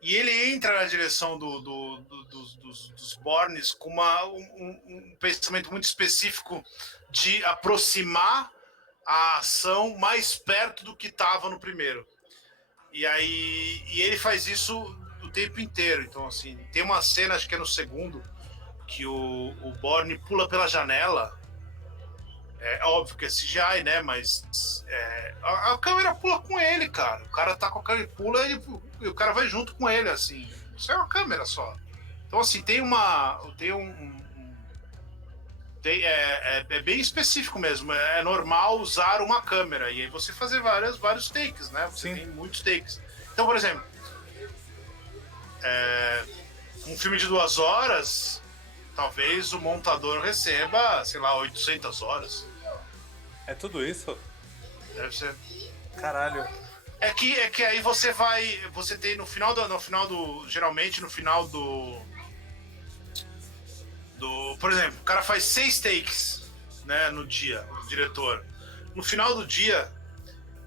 E ele entra na direção dos Bornes com um pensamento muito específico de aproximar a ação mais perto do que estava no primeiro. E ele faz isso o tempo inteiro. Então, assim, tem uma cena, acho que é no segundo, que o Borne pula pela janela. É óbvio que é CGI, né? Mas a câmera pula com ele, cara. O cara tá com a câmera, ele pula e o cara vai junto com ele, assim. Isso é uma câmera só. Então, assim, é bem específico mesmo. É normal usar uma câmera e aí você fazer vários takes, né? Você tem muitos takes. Então, por exemplo, um filme de 2 horas, talvez o montador receba, sei lá, 800 horas. É tudo isso? Deve ser. Caralho. É que aí você tem geralmente no final do, por exemplo, o cara faz 6 takes, né, no dia, o diretor. No final do dia,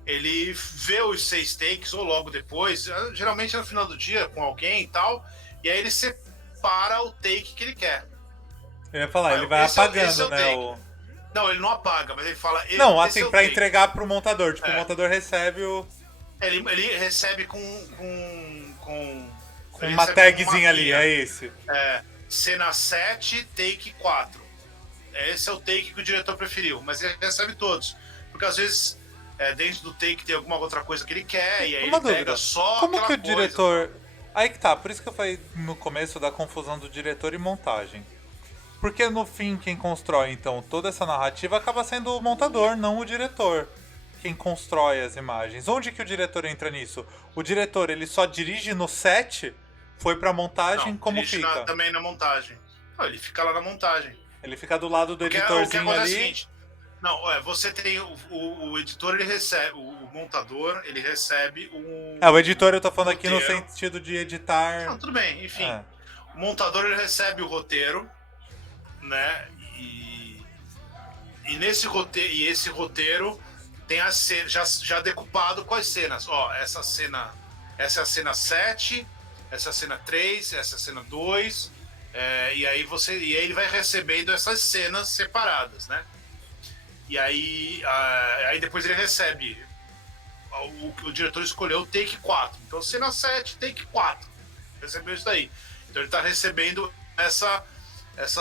ele vê os 6 takes, ou logo depois, geralmente é no final do dia, com alguém e tal, e aí ele separa o take que ele quer. Eu ia falar, ele vai apagando, né? Não, ele não apaga, mas ele fala... Não, assim, pra entregar pro montador. Tipo, o montador recebe o... Ele recebe com uma tagzinha ali, é esse. Cena 7, take 4. Esse é o take que o diretor preferiu, mas ele recebe todos. Porque às vezes, dentro do take tem alguma outra coisa que ele quer, e aí ele pega só como aquela que o coisa. diretor... Aí que tá, por isso que eu falei no começo da confusão do diretor e montagem. Porque no fim, quem constrói, então, toda essa narrativa acaba sendo o montador, não o diretor. Quem constrói as imagens. Onde que o diretor entra nisso? O diretor, ele só dirige no set? Foi pra montagem? Não, como fica? Também na montagem. Não, ele fica lá na montagem. Ele fica do lado do editorzinho ali? É o seguinte, você tem o editor, ele recebe, o montador, ele recebe um... o editor eu tô falando aqui no sentido de editar... Não, tudo bem, enfim. O montador ele recebe o roteiro, né? E nesse roteiro, e esse roteiro tem a cena, já decupado com as cenas. Ó, essa é a cena 7, essa é a cena 3, essa é a cena 2. E aí ele vai recebendo essas cenas separadas, né? E aí depois ele recebe o diretor escolheu o take 4. Então cena 7, take 4. Recebeu isso daí. Então ele está recebendo essa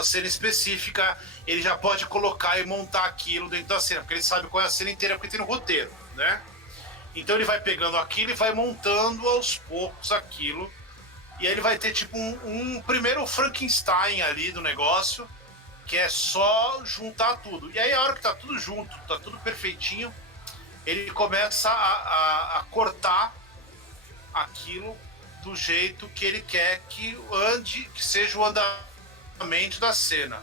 cena específica, ele já pode colocar e montar aquilo dentro da cena, porque ele sabe qual é a cena inteira, porque tem no roteiro, né? Então ele vai pegando aquilo e vai montando aos poucos aquilo. E aí ele vai ter tipo um primeiro Frankenstein ali do negócio, que é só juntar tudo. E aí a hora que tá tudo junto, tá tudo perfeitinho, ele começa a cortar aquilo do jeito que ele quer que ande, que seja o andamento da cena.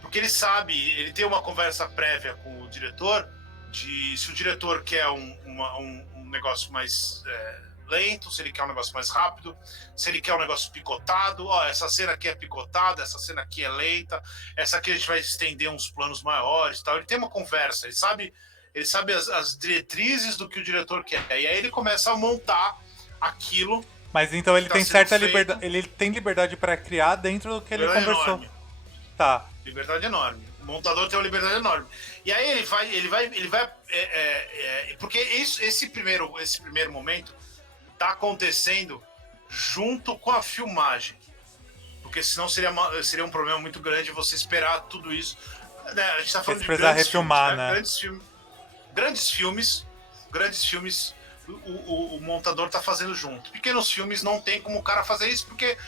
Porque ele sabe, ele tem uma conversa prévia com o diretor, de se o diretor quer um negócio mais lento, se ele quer um negócio mais rápido, se ele quer um negócio picotado, ó, essa cena aqui é picotada, essa cena aqui é lenta, essa aqui a gente vai estender uns planos maiores, tal. Ele tem uma conversa, ele sabe as diretrizes do que o diretor quer, e aí ele começa a montar aquilo. Mas então ele tá tem sendo certa feito. liberdade, ele tem liberdade pra criar dentro do que ele Liberdade conversou. enorme. Tá. Liberdade enorme. O montador tem uma liberdade enorme. E aí ele vai, porque esse primeiro momento tá acontecendo junto com a filmagem. Porque senão seria um problema muito grande você esperar tudo isso. Né? A gente tá falando de precisar grandes refilmar, filmes, né? Grandes filmes, o montador tá fazendo junto. Pequenos filmes não tem como o cara fazer isso, porque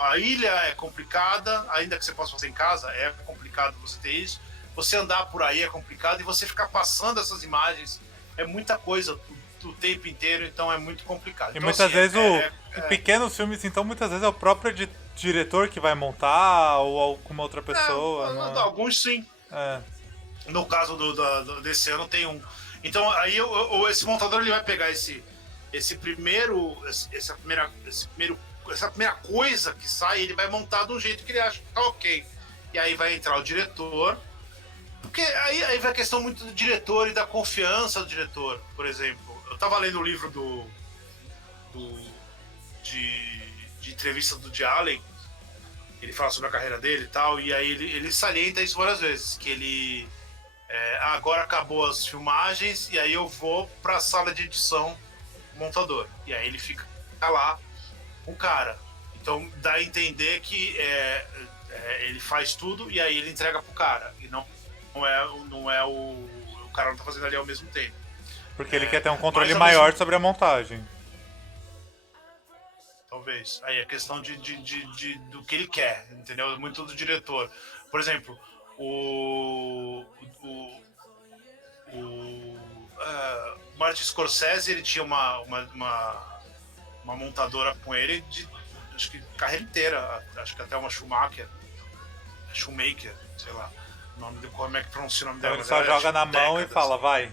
a ilha é complicada, ainda que você possa fazer em casa, é complicado você ter isso. Você andar por aí é complicado, e você ficar passando essas imagens é muita coisa o tempo inteiro, então é muito complicado. E então, muitas assim, vezes pequenos filmes, então muitas vezes é o próprio diretor que vai montar ou alguma outra pessoa. Alguns sim. É. No caso desse ano tem um. Então aí esse montador ele vai pegar essa primeira coisa que sai, ele vai montar de um jeito que ele acha que tá ok. E aí vai entrar o diretor. Porque aí vai a questão muito do diretor e da confiança do diretor. Por exemplo, eu tava lendo o livro de entrevista do Woody Allen. Ele fala sobre a carreira dele e tal, e aí ele salienta isso várias vezes, que ele agora acabou as filmagens e aí eu vou pra sala de edição montador. E aí ele fica lá com o cara. Então dá a entender que ele faz tudo e aí ele entrega pro cara. E não é o cara não tá fazendo ali ao mesmo tempo. Porque ele quer ter um controle mas, maior sobre a montagem. Talvez. Aí é questão do que ele quer, entendeu? Muito do diretor. Por exemplo, o Martin Scorsese, ele tinha uma montadora com ele de, acho que carreira inteira, acho que até uma Schumacher, sei lá, o nome como é que pronuncia o nome Então dela. ele só joga na mão e fala, vai.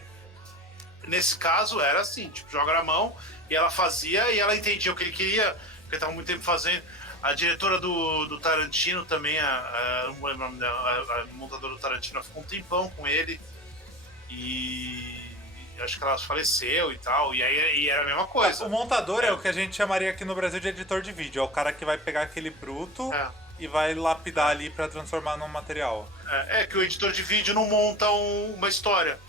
Nesse caso era assim, tipo, joga na mão e ela fazia e ela entendia o que ele queria, porque ele tava muito tempo fazendo. A diretora do Tarantino também, não vou lembrar o nome dela, a montadora do Tarantino, ficou um tempão com ele e acho que ela faleceu e tal, e era a mesma coisa. O montador é o que a gente chamaria aqui no Brasil de editor de vídeo, é o cara que vai pegar aquele bruto e vai lapidar ali pra transformar num material. Que o editor de vídeo não monta uma história.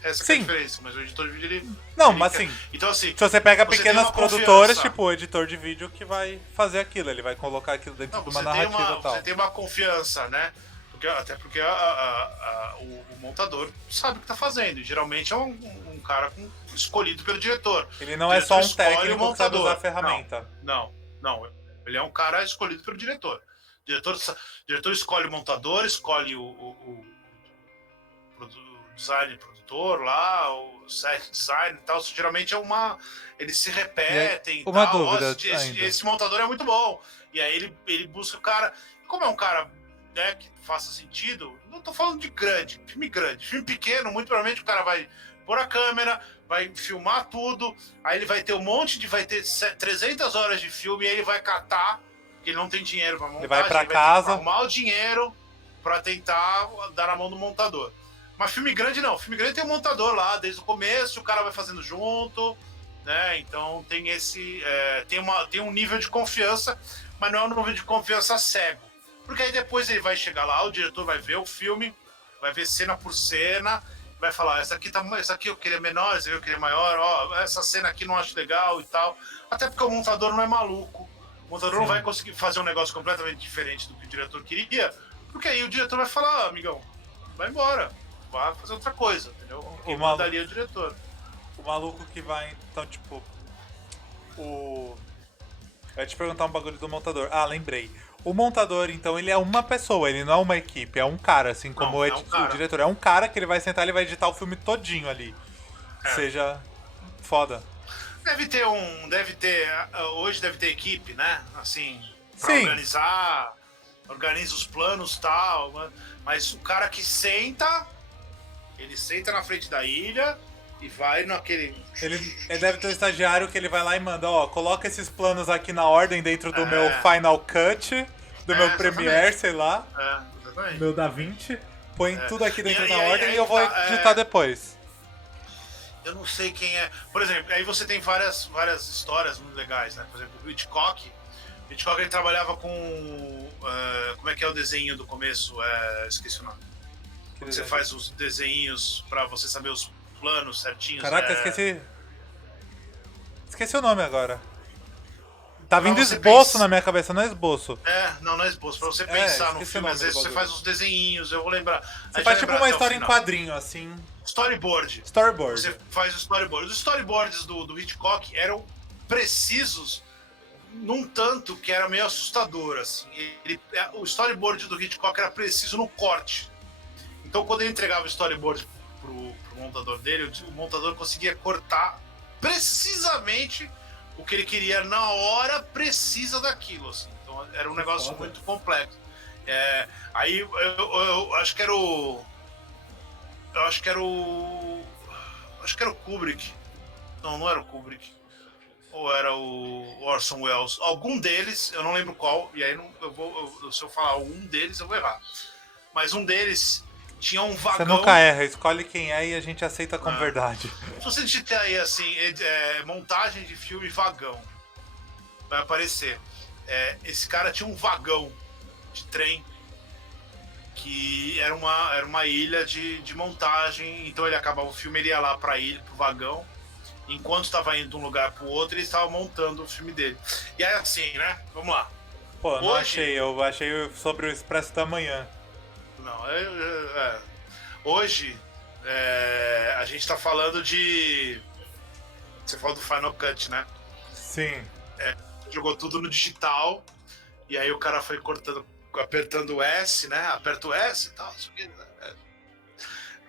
Essa que é a diferença, mas o editor de vídeo ele. Não, mas assim. Então, assim. Se você pega pequenas produtoras, tipo o editor de vídeo que vai fazer aquilo, ele vai colocar aquilo dentro de uma narrativa e tal. Você tem uma confiança, né? Até porque o montador sabe o que tá fazendo. E geralmente é um cara escolhido pelo diretor. Ele não é só um técnico que sabe usar a ferramenta. Não. Ele é um cara escolhido pelo diretor. O diretor escolhe o montador, escolhe o design produtor lá, o set design e tal. Isso geralmente eles se repetem. Uma tal. dúvida Esse montador é muito bom. E aí ele busca o cara. Como é um cara né, que faça sentido, não tô falando de grande. Filme pequeno, muito provavelmente o cara vai pôr a câmera, vai filmar tudo, aí ele vai ter vai ter 300 horas de filme, e aí ele vai catar, porque ele não tem dinheiro pra montar, Ele vai pra ter que casa. arrumar o dinheiro pra tentar dar na mão do montador. Mas filme grande não, filme grande tem um montador lá, desde o começo, o cara vai fazendo junto, né, então tem tem um nível de confiança, mas não é um nível de confiança cego. Porque aí depois ele vai chegar lá, o diretor vai ver o filme, vai ver cena por cena, vai falar, essa aqui eu queria menor, essa aqui eu queria maior, ó, essa cena aqui não acho legal e tal. Até porque o montador não é maluco. O montador não vai conseguir fazer um negócio completamente diferente do que o diretor queria, porque aí o diretor vai falar, amigão, vai embora, vai fazer outra coisa, entendeu? Quem mandaria o diretor. O maluco que vai, então, tipo, Eu ia te perguntar um bagulho do montador. Ah, lembrei. O montador, então, ele é uma pessoa, ele não é uma equipe, é um cara, assim como Não, o diretor. É um cara que ele vai sentar e vai editar o filme todinho ali. Seja foda. Hoje deve ter equipe, né? Assim, pra Sim. organiza os planos e tal, mas o cara que ele senta na frente da ilha e vai naquele... Ele deve ter um estagiário que ele vai lá e manda, ó, coloca esses planos aqui na ordem dentro do meu Final Cut, do meu Premiere, sei lá. Exatamente. Meu DaVinci. Põe tudo aqui dentro da aí ordem e eu vou editar depois. Eu não sei quem é. Por exemplo, aí você tem várias histórias muito legais, né? Por exemplo, o Hitchcock. O Hitchcock ele trabalhava com. Como é que é o desenho do começo? Esqueci o nome. Quando você faz os desenhos pra você saber os planos certinhos. Caraca, esqueci. Esqueci o nome agora. Tá vindo você esboço pensa- na minha cabeça, não é esboço. Não é esboço. Pra você pensar no esqueci o filme, nome às vezes do você bagulho. faz os desenhinhos, eu vou lembrar. Você faz tipo uma história em quadrinho, assim. Storyboard. Storyboard. Você faz o storyboard. Os storyboards do Hitchcock eram precisos num tanto que era meio assustador, assim. O storyboard do Hitchcock era preciso no corte. Então, quando ele entregava o storyboard pro montador dele, o montador conseguia cortar precisamente o que ele queria na hora precisa daquilo, assim. Então, era um negócio muito complexo. Aí, eu acho que era o... Acho que era o Kubrick. Não era o Kubrick. Ou era o Orson Welles. Algum deles, eu não lembro qual, e aí se eu falar um deles, eu vou errar. Mas um deles tinha um vagão. Você nunca erra, escolhe quem é e a gente aceita como verdade. Se você digitar aí assim, montagem de filme vagão, vai aparecer. Esse cara tinha um vagão de trem que era uma ilha de montagem, então ele acabava o filme, ele ia lá pra ilha, pro vagão, enquanto estava indo de um lugar pro outro, ele estava montando o filme dele. E aí assim, né? Vamos lá. Pô, não achei, eu achei sobre o Expresso da Manhã. Não, hoje a gente tá falando de... Você falou do Final Cut, né? Sim. Jogou tudo no digital, e aí o cara foi apertando o S, né? Aperta o S e tal.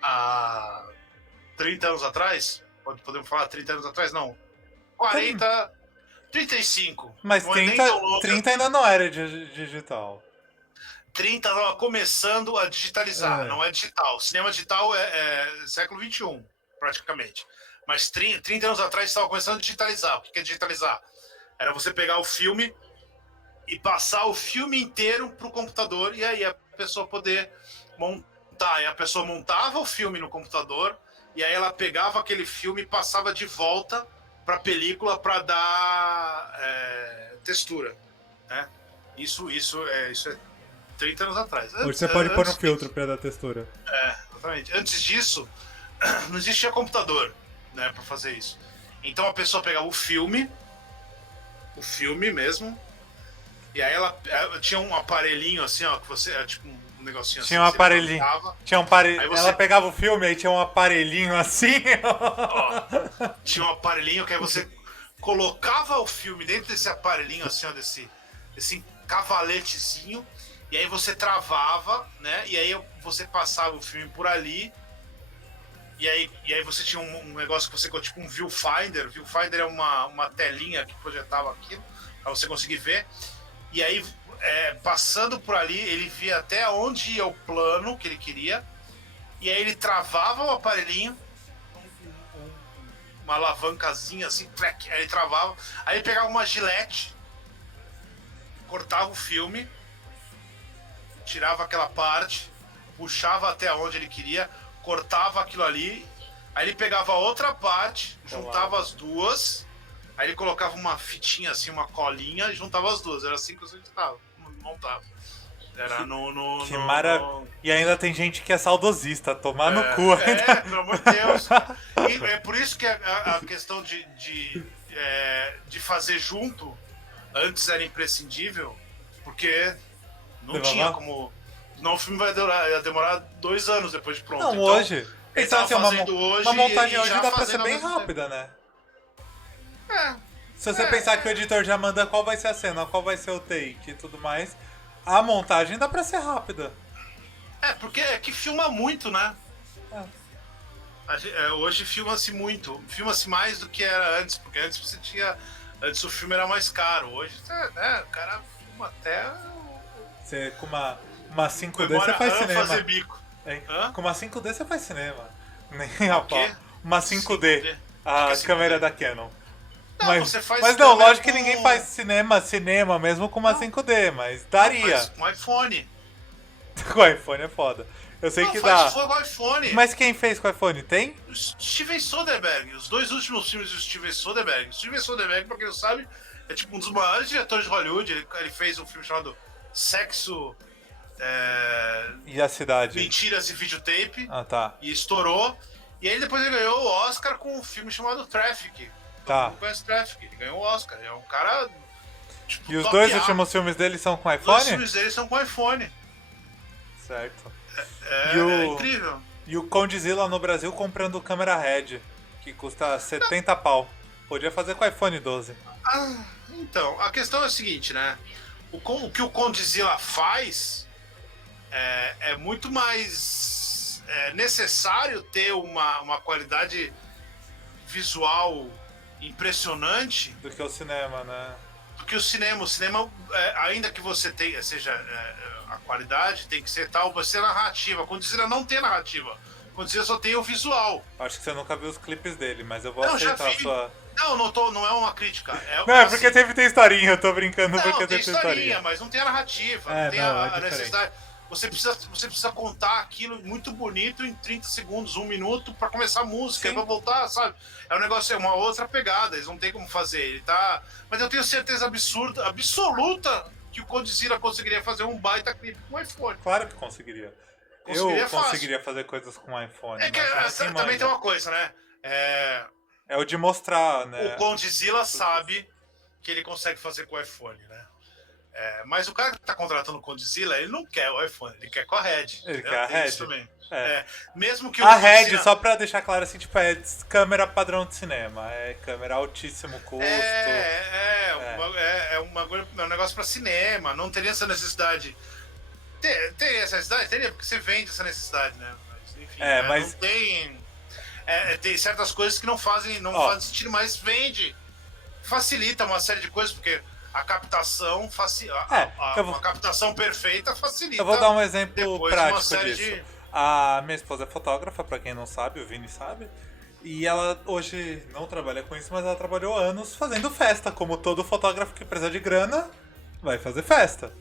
Há 30 anos atrás, podemos falar 30 anos atrás? Não. 40, 35. Mas não é nem tão longe. 30 ainda não era digital. 30 estava começando a digitalizar, não é digital. Cinema digital é século XXI, praticamente. Mas 30 anos atrás estava começando a digitalizar. O que é digitalizar? Era você pegar o filme e passar o filme inteiro pro computador e aí a pessoa poder montar. E a pessoa montava o filme no computador e aí ela pegava aquele filme e passava de volta pra película para dar textura, né? Isso é 30 anos atrás. Hoje você pode pôr no filtro pra dar textura. Exatamente. Antes disso, não existia computador, né, pra fazer isso. Então a pessoa pegava o filme mesmo, e aí ela tinha um aparelhinho assim, ó, que você, tipo um negocinho tinha assim. Um aparelhinho. Tinha um aparelhinho. Você... Ela pegava o filme, aí tinha um aparelhinho assim. Ó, tinha um aparelhinho que aí você colocava o filme dentro desse aparelhinho assim, ó, desse cavaletezinho, e aí você travava, né? E aí você passava o filme por ali. E aí você tinha um negócio que você tipo um viewfinder. Viewfinder é uma telinha que projetava aquilo, pra você conseguir ver. E aí passando por ali, ele via até onde ia o plano que ele queria, e aí ele travava o aparelhinho, uma alavancazinha assim, aí ele travava, aí ele pegava uma gilete, cortava o filme, tirava aquela parte, puxava até onde ele queria, cortava aquilo ali, aí ele pegava outra parte, juntava as duas, aí ele colocava uma fitinha assim, uma colinha, e juntava as duas. Era assim que eu montava. Era Que maravilha. E ainda tem gente que é saudosista, tomar no cu ainda. Pelo amor de Deus. E é por isso que a questão de fazer junto antes era imprescindível, porque não tinha como. Senão o filme ia demorar 2 anos depois de pronto. Não, então, hoje. Pensar assim, uma montagem e hoje já dá pra ser fazendo bem ao mesmo rápida, né? Se É, você pensar que o editor já manda qual vai ser a cena, qual vai ser o take e tudo mais, a montagem dá pra ser rápida. porque é que filma muito, né? É. Hoje filma-se muito. Filma-se mais do que era antes, porque antes você tinha. Antes o filme era mais caro. Hoje, o cara filma até. Você com uma 5D Memória você faz RAM cinema. fazer bico. Hein? Hã? Com uma 5D você faz cinema. Nem a O quê? pau. Uma 5D. 5D. A O que é câmera 5D? da Canon. Não, Mas você faz não, câmera lógico que com- ninguém faz cinema mesmo com uma 5D, mas daria. Faz com iPhone. Com o iPhone é foda. Eu sei Não, que faz dá. fogo ao iPhone. Mas quem fez com o iPhone tem? O Steven Soderbergh, os 2 últimos filmes do Steven Soderbergh. O Steven Soderbergh, pra quem não sabe, é tipo um dos maiores diretores de Hollywood. Ele fez um filme chamado Sexo, E a cidade? Mentiras e Videotape, Ah, tá. e estourou. E aí depois ele ganhou o Oscar com um filme chamado Traffic. Tá. Todo mundo conhece Traffic, ele ganhou o Oscar. É um cara. Tipo, E os top 2 A. últimos filmes dele são com Os dois iPhone? filmes dele são com iPhone. Certo. É, E o- é incrível. E o Condzilla no Brasil comprando câmera Red, que custa 70 pau. Podia fazer com o iPhone 12. Então, a questão é a seguinte, né? O que o Condzilla faz é muito mais necessário ter uma qualidade visual impressionante Do que o cinema, né? do que o cinema. O cinema, ainda que você tenha, seja a qualidade, tem que ser tal, vai ser narrativa. Condzilla não tem narrativa. Condzilla só tem o visual. Acho que você nunca viu os clipes dele, mas eu vou Não, já aceitar a vi. sua. Não é uma crítica. Não, é assim, porque tem historinha, eu tô brincando Não, porque tem tem historinha, historinha. mas não tem a narrativa, É, não tem não, a é diferente. necessidade. Você precisa contar aquilo muito bonito em 30 segundos, 1 minuto, pra começar a música, Sim. e pra voltar, sabe? É um negócio, é uma outra pegada, eles não tem como fazer. Ele tá. Mas eu tenho certeza absoluta, que o Condzilla conseguiria fazer um baita clipe com o iPhone. Claro que conseguiria. Conseguiria Eu fácil. conseguiria fazer coisas com iPhone. É que mas quem também manja? tem uma coisa, né? É o de mostrar, né? O Condzilla sabe que ele consegue fazer com o iPhone, né? Mas o cara que tá contratando o Condzilla, ele não quer o iPhone, ele quer com a Red. Ele entendeu? quer a Tem isso Red. também. É. Mesmo que A o Red, Condzilla- só pra deixar claro assim, tipo, é câmera padrão de cinema. É câmera altíssimo custo. É um negócio pra cinema, não teria essa necessidade. Teria essa necessidade? Teria, porque você vende essa necessidade, né? Mas, enfim, mas- não tem. Tem certas coisas que não fazem sentido, mas vende. Facilita uma série de coisas, porque a captação uma captação perfeita facilita. Eu vou dar um exemplo depois uma prático série disso. de- A minha esposa é fotógrafa, pra quem não sabe, o Vini sabe. E ela hoje não trabalha com isso, mas ela trabalhou anos fazendo festa. Como todo fotógrafo que precisa de grana, vai fazer festa.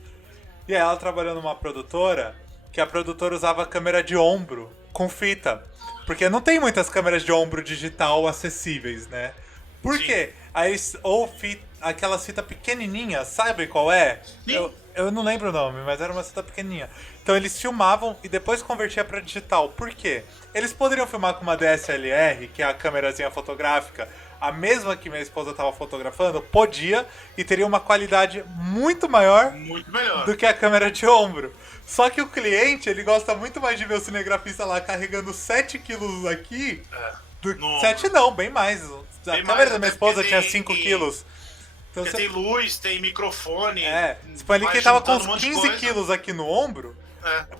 E aí ela trabalhou numa produtora, que a produtora usava câmera de ombro com fita. Porque não tem muitas câmeras de ombro digital acessíveis, né? Por Sim. quê? Aí, aquela fita pequenininha, sabe qual é? Sim. Eu não lembro o nome, mas era uma fita pequenininha. Então eles filmavam e depois convertia pra digital. Por quê? Eles poderiam filmar com uma DSLR, que é a câmerazinha fotográfica, a mesma que minha esposa estava fotografando, podia e teria uma qualidade muito maior Muito melhor. do que a câmera de ombro. Só que o cliente, ele gosta muito mais de ver o cinegrafista lá carregando 7 quilos aqui. No 7 não, bem mais. A Bem câmera mais, da minha até esposa porque tinha tem- 5 quilos. Então Porque você... tem luz, tem microfone. Você põe ali que vai ele tava com juntando uns um monte de 15 coisa. quilos aqui no ombro.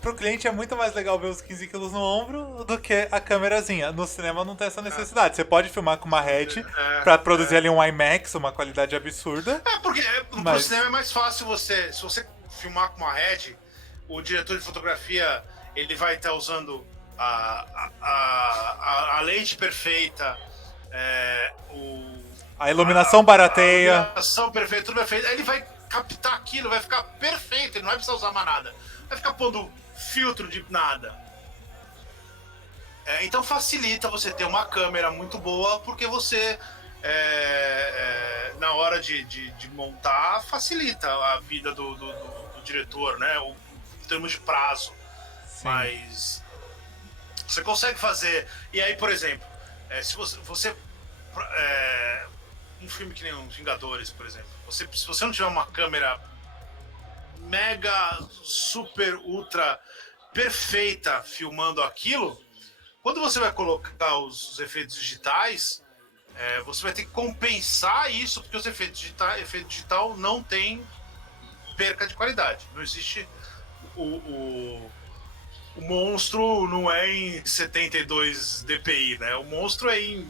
Pro cliente é muito mais legal ver os 15 quilos no ombro do que a câmerazinha. No cinema não tem essa necessidade. Você pode filmar com uma Red pra produzir ali um IMAX, uma qualidade absurda. Porque Mas- pro cinema é mais fácil se você filmar com uma Red, o diretor de fotografia ele vai estar usando a lente perfeita, A iluminação barateia. A iluminação perfeita, tudo perfeito. Aí ele vai captar aquilo, vai ficar perfeito, ele não vai precisar usar mais nada. Vai ficar pondo filtro de nada. Então facilita você ter uma câmera muito boa, porque você, na hora de montar, facilita a vida do diretor, né? Em termos de prazo. Sim. Mas você consegue fazer. E aí, por exemplo, se você um filme que nem os Vingadores, por exemplo, se você não tiver uma câmera mega, super, ultra perfeita filmando aquilo, quando você vai colocar os efeitos digitais, você vai ter que compensar isso, porque os efeito digital não tem perca de qualidade. Não existe o monstro não é em 72 dpi, né? O monstro é em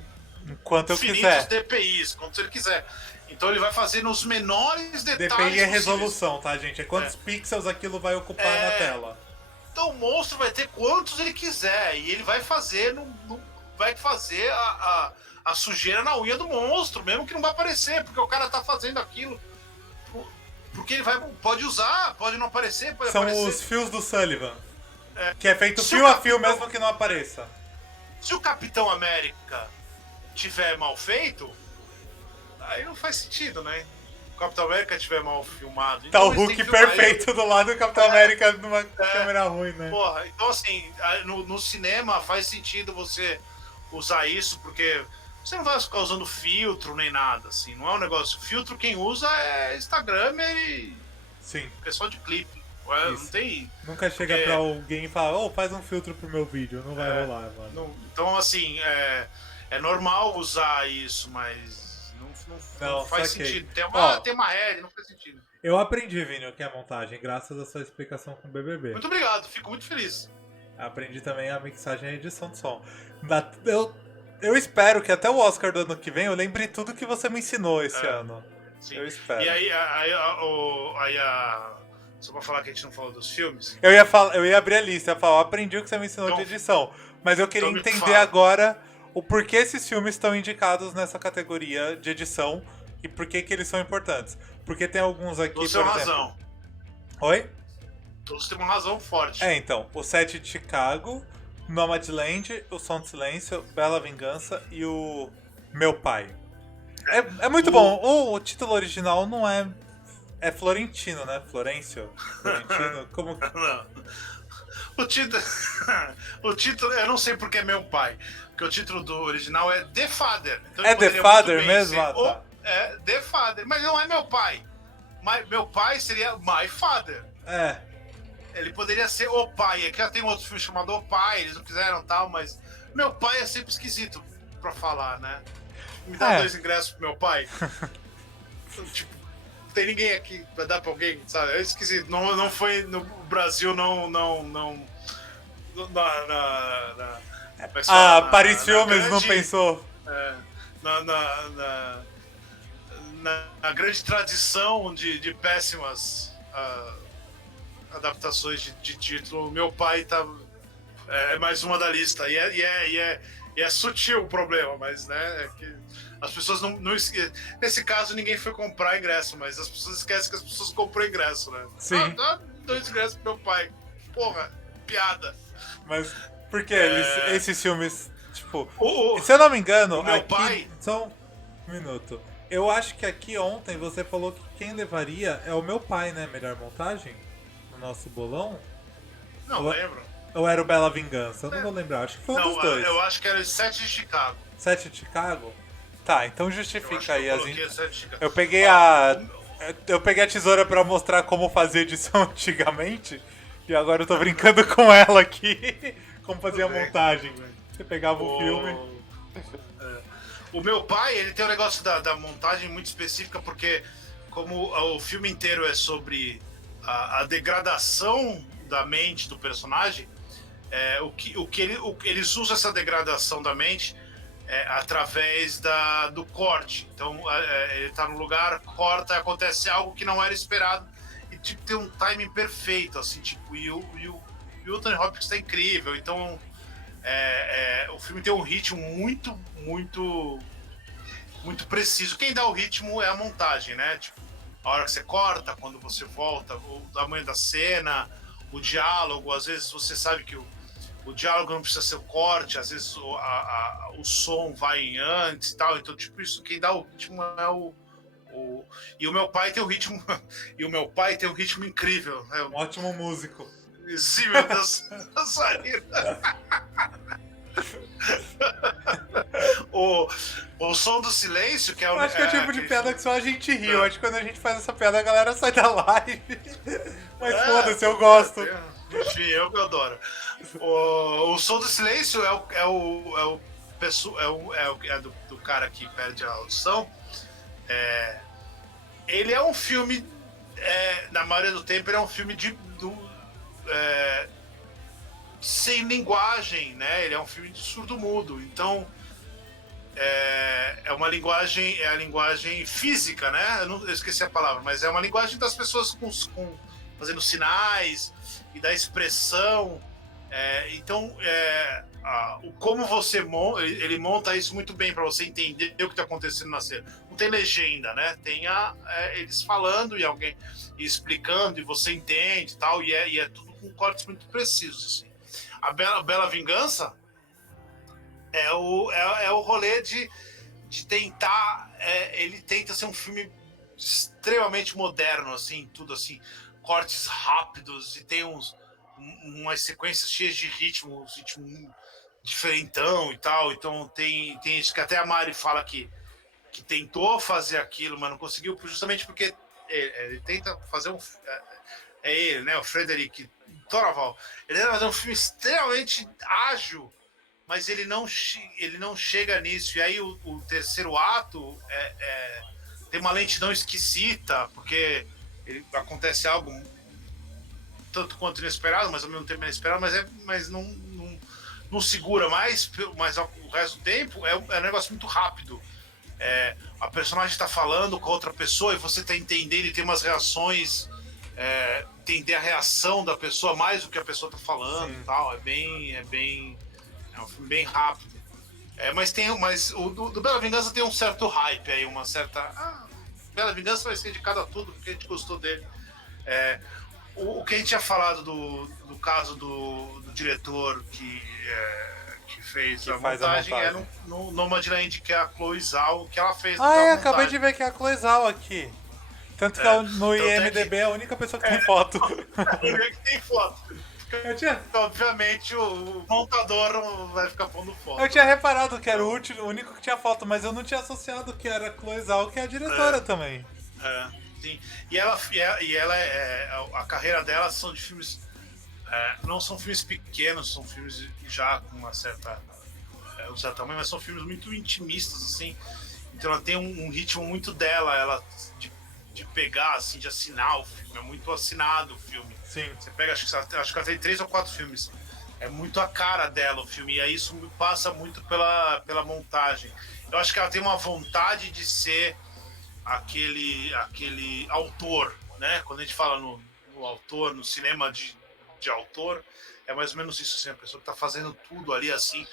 Quanto eu infinitos quiser. dpis, quanto ele quiser. Então ele vai fazer nos menores detalhes DPI é possíveis. resolução, tá, gente? É quantos pixels aquilo vai ocupar na tela. Então o monstro vai ter quantos ele quiser e ele vai fazer vai fazer a sujeira na unha do monstro, mesmo que não vai aparecer, porque o cara tá fazendo aquilo. Porque ele pode usar, pode não aparecer, pode São aparecer. os fios do Sullivan. Que é feito Se fio o a fio Capitão- mesmo que não apareça. Se o Capitão América tiver mal feito, aí não faz sentido, né? O Capitão América tiver mal filmado. Tá então o eles têm Hulk que filmar ele. perfeito do lado do Capitão América numa câmera ruim, né? Porra, então assim, no cinema faz sentido você usar isso, porque você não vai ficar usando filtro nem nada, assim, não é um negócio. Filtro quem usa é Instagramer e Sim. pessoal de clipe. Não Isso. tem. Nunca chega Porque- pra alguém e fala, faz um filtro pro meu vídeo. Não vai rolar, mano. Então, assim, é normal usar isso, mas não faz saquei. sentido. Ó. Tem uma regra, não faz sentido. Eu aprendi, Vini, o que é montagem, graças à sua explicação com o BBB. Muito obrigado, fico muito feliz. Aprendi também a mixagem e a edição de som. Eu espero que até o Oscar do ano que vem eu lembre tudo que você me ensinou esse ano. Sim. Eu espero. E aí, só pra falar que a gente não falou dos filmes. Eu ia abrir a lista, ia falar, eu aprendi o que você me ensinou de Então- edição. Mas eu queria então me entender fala. agora o porquê esses filmes estão indicados nessa categoria de edição e por que eles são importantes. Porque tem alguns aqui, Todos por têm exemplo... razão. Oi? Todos têm uma razão forte. Então, o Set de Chicago, Nomadland, O Som do Silêncio, Bela Vingança e o Meu Pai. É muito bom. O título original não é... É Florentino, né? Florencio? Florentino? Como... Não. O título, eu não sei porque é Meu Pai. Porque o título do original é The Father. Então É ele The poderia Father muito bem mesmo? ser Ah, tá. The Father. Mas não é Meu Pai. Meu Pai seria My Father. Ele poderia ser O Pai. Aqui já tem um outro filme chamado O Pai, eles não quiseram tal, mas Meu Pai é sempre esquisito pra falar, né? Me dá 2 ingressos pro meu pai. Tipo, não tem ninguém aqui pra dar pra alguém, sabe? É esquisito. Não foi no Brasil, Paris Filmes não pensou. Na grande tradição de péssimas adaptações de título, Meu Pai é mais uma da lista. E é sutil o problema, mas né, é que as pessoas não nesse caso ninguém foi comprar ingresso, mas as pessoas esquecem que as pessoas compram ingresso, né? Sim. Dá 2 ingressos pro meu pai. Porra, piada. Mas por que esses filmes, tipo... O se eu não me engano, meu aqui... pai- Só um minuto. Eu acho que aqui ontem você falou que quem levaria é o Meu Pai, né? Melhor montagem? No nosso bolão? Não Eu- lembro. Ou era o Bela Vingança? Eu não vou lembrar, acho que foi um Não, dos dois. eu acho que era 7 de Chicago. 7 de Chicago? Tá, então Eu acho justifica que aí eu as... coloquei 7 de Chicago. Eu peguei a tesoura pra mostrar como fazer edição antigamente e agora eu tô brincando com ela aqui. Como fazer a Tudo bem. montagem, velho. Você pegava o filme... O Meu Pai, ele tem um negócio da montagem muito específica, porque como o filme inteiro é sobre a degradação da mente do personagem, eles usam essa degradação da mente através do corte. Então, ele tá no lugar, corta, acontece algo que não era esperado, e tipo, tem um timing perfeito, assim, tipo, e o Anthony Hopkins tá incrível, então o filme tem um ritmo muito, muito, muito preciso. Quem dá o ritmo é a montagem, né? Tipo, a hora que você corta, quando você volta, o tamanho da cena, o diálogo, às vezes você sabe que o diálogo não precisa ser o corte, às vezes o som vai em antes e tal, então, tipo, isso, quem dá o ritmo é e o meu pai tem um ritmo e o meu pai tem um ritmo incrível, né? Um ótimo músico. Sim, meu Deus, o som do silêncio, que é o. Eu acho que é o tipo de piada que só a gente ri. Eu acho que quando a gente faz essa piada, a galera sai da live. Mas foda-se, eu gosto. Enfim, eu adoro. O som do silêncio do cara que perde a audição. Ele é um filme, na maioria do tempo, ele é um filme sem linguagem, né? Ele é um filme de surdo-mudo. Então, é a linguagem física, né? Eu esqueci a palavra, mas é uma linguagem das pessoas fazendo sinais e da expressão. Então, como você ele monta isso muito bem para você entender o que está acontecendo na cena. Não tem legenda, né? Tem eles falando e alguém explicando e você entende e tal, e é tudo com cortes muito precisos. Assim. A Bela Vingança é o rolê de tentar. Ele tenta ser um filme extremamente moderno, assim, tudo assim, cortes rápidos e tem umas sequências cheias de ritmo diferentão e tal. Então tem isso que até a Mari fala que tentou fazer aquilo, mas não conseguiu, justamente porque ele tenta fazer ele, né, o Frederic Toraval, ele tenta fazer um filme extremamente ágil, mas ele não chega nisso. E aí o terceiro ato tem uma lentidão esquisita, porque acontece algo tanto quanto inesperado, mas ao mesmo tempo inesperado, mas não segura mais, mas o resto do tempo é um negócio muito rápido. A personagem está falando com a outra pessoa e você está entendendo e tem umas reações, entender a reação da pessoa mais do que a pessoa está falando. Sim. E tal. É um filme bem rápido. Mas o do Bela Vingança tem um certo hype aí, uma certa. Bela Vingança vai ser indicado a tudo porque a gente gostou dele. O que a gente tinha falado do caso do diretor que fez a montagem é no Nomadland, que é a Chloe Zhao, que ela fez. Acabei de ver que é a Chloe Zhao aqui. Tanto que no IMDB é a única pessoa que tem foto. A única que tem foto. Obviamente o montador vai ficar pondo foto. Eu tinha reparado que era o único que tinha foto, mas eu não tinha associado que era a Chloe Zhao, que é a diretora também. Sim. E ela a carreira dela são de filmes. Não são filmes pequenos, são filmes já com um certo tamanho, mas são filmes muito intimistas, assim. Então ela tem um ritmo muito dela, ela de pegar, assim, de assinar o filme. É muito assinado o filme. Sim. Você pega, acho que ela tem 3 ou 4 filmes. É muito a cara dela o filme, e aí isso passa muito pela montagem. Eu acho que ela tem uma vontade de ser aquele autor, né? Quando a gente fala no autor, no cinema de autor, é mais ou menos isso, assim, a pessoa que tá fazendo tudo ali, assim,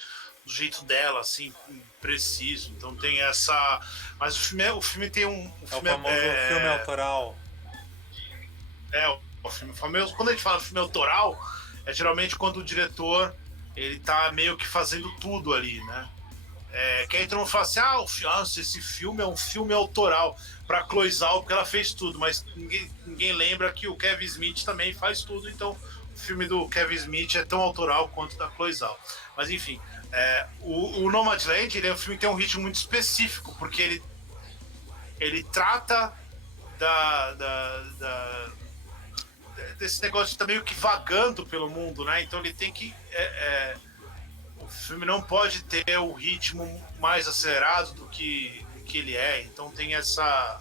do jeito dela, assim, preciso. Então tem essa... Mas o filme tem um... O famoso filme autoral. O filme famoso. Quando a gente fala de filme autoral, é geralmente quando o diretor, ele tá meio que fazendo tudo ali, né? Que aí todo mundo fala assim, esse filme é um filme autoral pra Chloe Zhao, porque ela fez tudo, mas ninguém lembra que o Kevin Smith também faz tudo, então o filme do Kevin Smith é tão autoral quanto da Chloe Zhao. Mas enfim, o Nomadland, ele é um filme que tem um ritmo muito específico, porque ele trata desse negócio de estar meio que vagando pelo mundo, né? Então ele tem que... o filme não pode ter o ritmo mais acelerado do que ele é. Então tem essa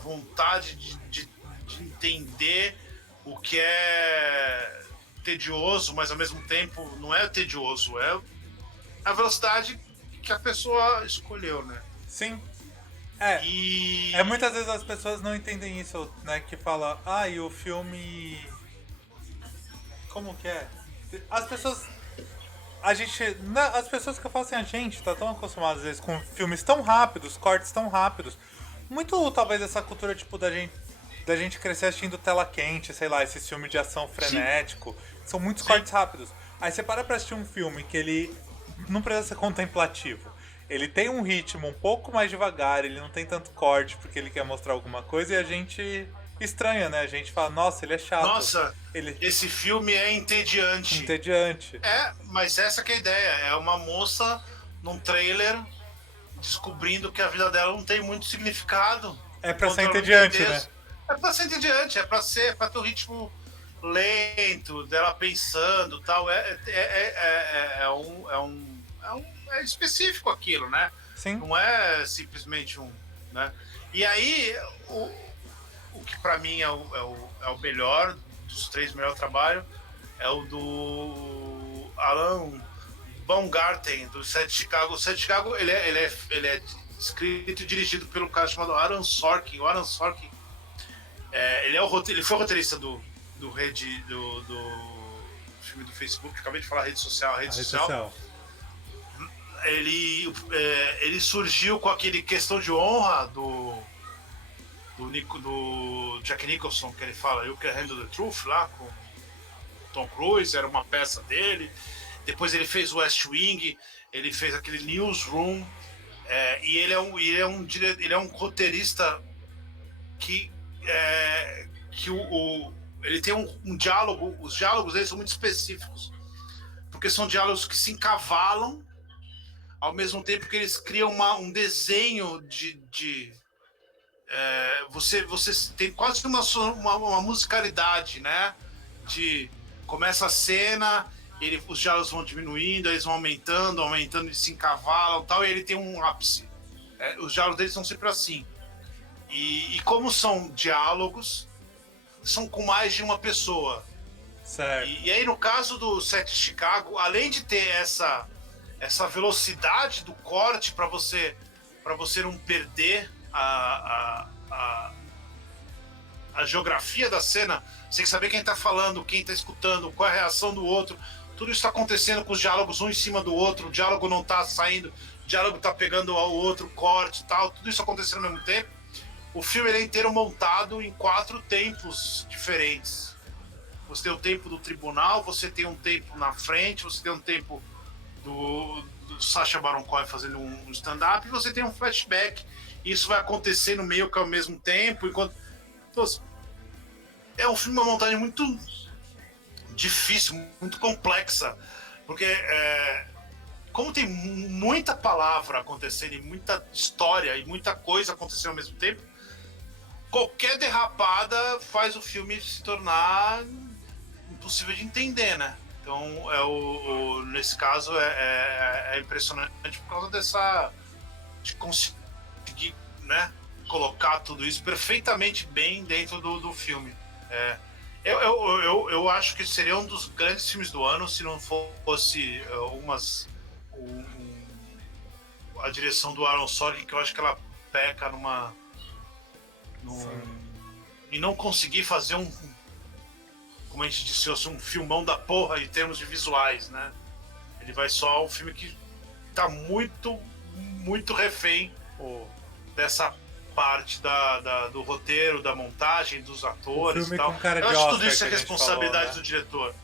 vontade de entender o que é tedioso, mas ao mesmo tempo não é tedioso, é a velocidade que a pessoa escolheu, né? Sim. É, E. muitas vezes as pessoas não entendem isso, né? Que fala, e o filme. Como que é? As pessoas. A gente. As pessoas que falam assim, a gente tá tão acostumado às vezes com filmes tão rápidos, cortes tão rápidos. Muito talvez essa cultura, tipo, da gente crescer assistindo tela quente, sei lá, esses filmes de ação frenético. São muitos Sim. cortes rápidos. Aí você para pra assistir um filme que ele não precisa ser contemplativo. Ele tem um ritmo um pouco mais devagar, ele não tem tanto corte porque ele quer mostrar alguma coisa e a gente estranha, né? A gente fala, nossa, ele é chato. Nossa, Ele esse filme é entediante. entediante. Mas essa que é a ideia. É uma moça num trailer descobrindo que a vida dela não tem muito significado. É pra ser Enquanto ela não entediante, entender- né? É pra ser entediante, é pra ter um ritmo lento, dela pensando tal. É específico aquilo, né? Sim. Não é simplesmente um. Né? E aí, o que pra mim é o melhor, dos 3 melhores trabalhos, é o do Alan Baumgarten, do Set Chicago. O Set Chicago, ele é escrito e dirigido pelo cara chamado Aaron Sorkin. O Aaron Sorkin, ele foi roteirista do filme do Facebook, acabei de falar rede social, a rede social. Ele surgiu com aquele Questão de Honra do Jack Nicholson, que ele fala You Can Handle the Truth, lá com Tom Cruise, era uma peça dele. Depois ele fez West Wing, ele fez aquele Newsroom, e ele é um roteirista que ele tem um diálogo, os diálogos dele são muito específicos, porque são diálogos que se encavalam ao mesmo tempo que eles criam um desenho você tem quase uma musicalidade, né? Começa a cena, os diálogos vão diminuindo, eles vão aumentando, eles se encavalam tal, e ele tem um ápice. Os diálogos deles são sempre assim. E como são diálogos, são com mais de uma pessoa. Certo. E aí, no caso do Set Chicago, além de ter essa velocidade do corte para você não perder a geografia da cena, você tem que saber quem tá falando, quem tá escutando, qual é a reação do outro. Tudo isso tá acontecendo com os diálogos um em cima do outro, o diálogo não tá saindo, o diálogo tá pegando ao outro, corte e tal, tudo isso acontecendo ao mesmo tempo. O filme ele é inteiro montado em 4 tempos diferentes. Você tem o tempo do tribunal, você tem um tempo na frente, você tem um tempo do Sacha Baron Cohen fazendo um stand-up, e você tem um flashback. Isso vai acontecer no meio que ao mesmo tempo. Então, é um filme, uma montagem muito difícil, muito complexa, porque como tem muita palavra acontecendo, e muita história e muita coisa acontecendo ao mesmo tempo, qualquer derrapada faz o filme se tornar impossível de entender, né? Então, nesse caso, é impressionante por causa de conseguir, né, colocar tudo isso perfeitamente bem dentro do filme. Eu acho que seria um dos grandes filmes do ano se não fosse a direção do Aaron Sorkin, que eu acho que ela peca e não conseguir fazer como a gente disse, um filmão da porra em termos de visuais, né? Ele vai só um filme que tá muito, muito refém dessa parte do roteiro, da montagem, dos atores e tal. Com cara eu de acho que Oscar tudo isso é que a gente responsabilidade falou, né? do diretor.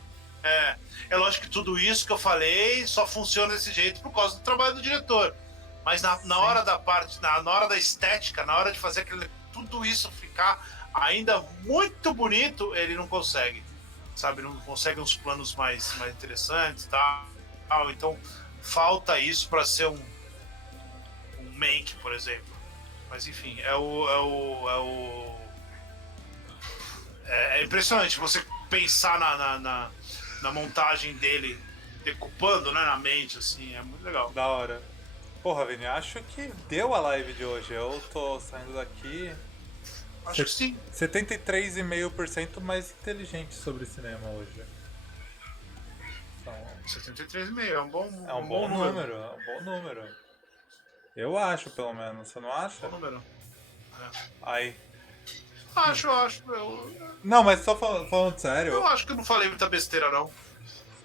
É lógico que tudo isso que eu falei só funciona desse jeito por causa do trabalho do diretor. Mas na hora da parte, na hora da estética, na hora de fazer tudo isso ficar ainda muito bonito, ele não consegue. Sabe, não consegue uns planos mais interessantes, tal. Então falta isso para ser um Mank, por exemplo. Mas enfim, é impressionante você pensar na montagem dele, decupando, né, na mente, assim, é muito legal. Da hora. Porra, Vini, acho que deu a live de hoje. Eu tô saindo daqui Acho que sim. 73,5% mais inteligente sobre cinema hoje. Então, 73,5 é um bom é um bom número, é um bom número. Eu acho, pelo menos. Você não acha? Qual o número? Aí. Acho. Não, mas só falando sério. Eu acho que eu não falei muita besteira, não.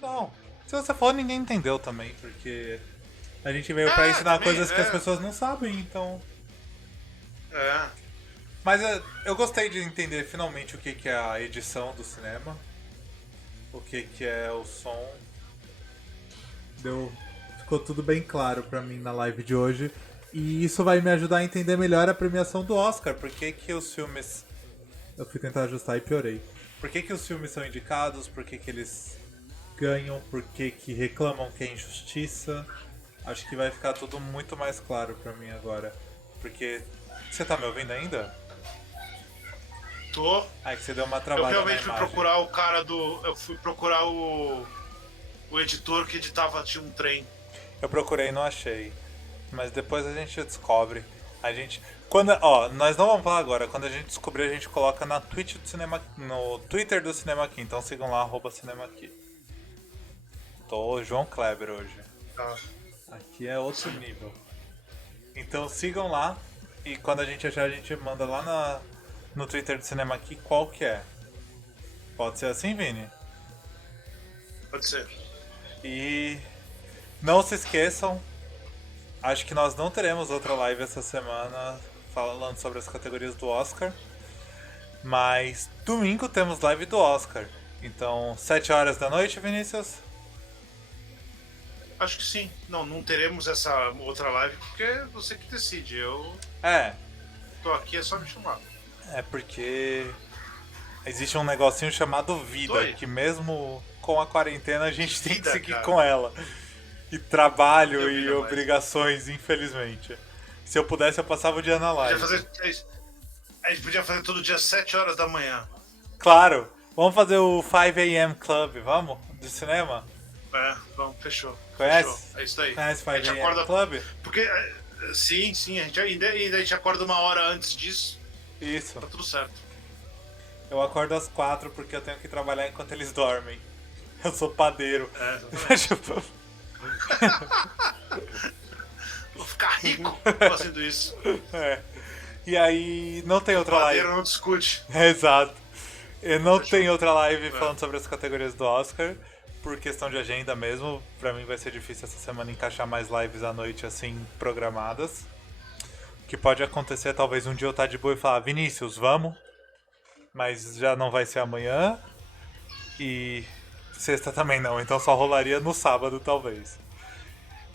Não. Se você falou, ninguém entendeu também, porque a gente veio pra ensinar também, coisas que as pessoas não sabem, então. É. Mas eu gostei de entender finalmente o que que é a edição do cinema, o que que é o som. Ficou tudo bem claro pra mim na live de hoje. E isso vai me ajudar a entender melhor a premiação do Oscar. Por que que os filmes... Eu fui tentar ajustar e piorei. Por que que os filmes são indicados? Por que que eles ganham? Por que que reclamam que é injustiça? Acho que vai ficar tudo muito mais claro pra mim agora. Porque... Você tá me ouvindo ainda? Tô. Ah, que você deu uma Eu travada realmente na fui imagem. procurar o cara do. Eu fui procurar o editor que editava Tinha um Trem. Eu procurei e não achei. Mas depois a gente descobre. A gente. Quando. Ó, nós não vamos falar agora. Quando a gente descobrir, a gente coloca na Twitch do Cinema. No Twitter do Cinema Aqui. Então sigam lá, @Cinema Aqui. Tô João Kleber hoje. Tá. Aqui é outro nível. Então sigam lá. E quando a gente achar, a gente manda lá no Twitter do Cinema Aqui qual que é. Pode ser assim, Vini? Pode ser. E não se esqueçam, acho que nós não teremos outra live essa semana falando sobre as categorias do Oscar. Mas domingo temos live do Oscar. Então, 7 horas da noite, Vinícius? Acho que sim. Não teremos essa outra live porque é você que decide. Eu É, tô aqui, é só me chamar. é porque existe um negocinho chamado vida, Oi. que mesmo com a quarentena a gente tem que Vida, seguir cara. com ela. E trabalho Eu e vida mais. obrigações, infelizmente. Se eu pudesse, eu passava o dia na live. A gente podia fazer todo dia 7 horas da manhã. Claro, vamos fazer o 5 AM Club, vamos? De cinema? É, vamos, fechou. Conhece? Fechou. É isso aí. Conhece o A gente 5 AM acorda. Club? Porque. Sim, a gente ainda a gente acorda uma hora antes disso, Isso. tá tudo certo. Eu acordo às 4 porque eu tenho que trabalhar enquanto eles dormem. Eu sou padeiro. É, exatamente. Tipo, Vou ficar rico fazendo isso. é. E aí, não tem outra live. Padeiro não discute. Exato. E não Fechou. tem outra live falando sobre as categorias do Oscar, por questão de agenda mesmo. Pra mim vai ser difícil essa semana encaixar mais lives à noite assim, programadas. O que pode acontecer, talvez um dia eu estar de boa e falar, Vinícius, vamos? Mas já não vai ser amanhã. E sexta também não, então só rolaria no sábado, talvez.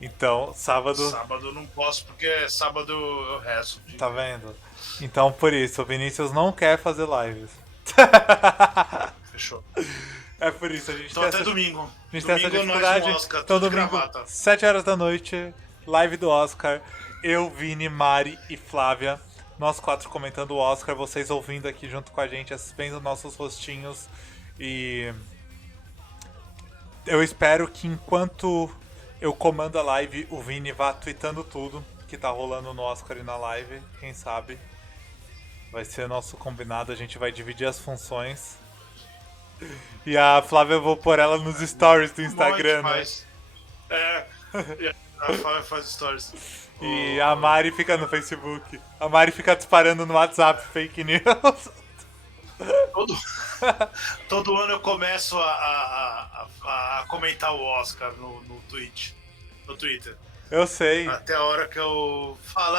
Então, sábado... Sábado eu não posso porque sábado eu rezo. Tá vendo? Então, por isso, o Vinícius não quer fazer lives. Fechou. É por isso, a gente Então tem até essa... domingo. A gente tem essa Domingo nós dificuldade. no Oscar, Então, tudo de domingo, gravata. 7 horas da noite, live do Oscar. Eu, Vini, Mari e Flávia. Nós 4 comentando o Oscar, vocês ouvindo aqui junto com a gente, vendo nossos rostinhos. E eu espero que enquanto eu comando a live, o Vini vá tweetando tudo que tá rolando no Oscar e na live. Quem sabe? Vai ser nosso combinado, a gente vai dividir as funções. E a Flávia, eu vou pôr ela nos stories do Instagram, Bom, a né? gente faz. É. E a Flávia faz stories. E a Mari fica no Facebook. A Mari fica disparando no WhatsApp fake news. Todo ano eu começo a comentar o Oscar no Twitter. Eu sei. Até a hora que eu falo,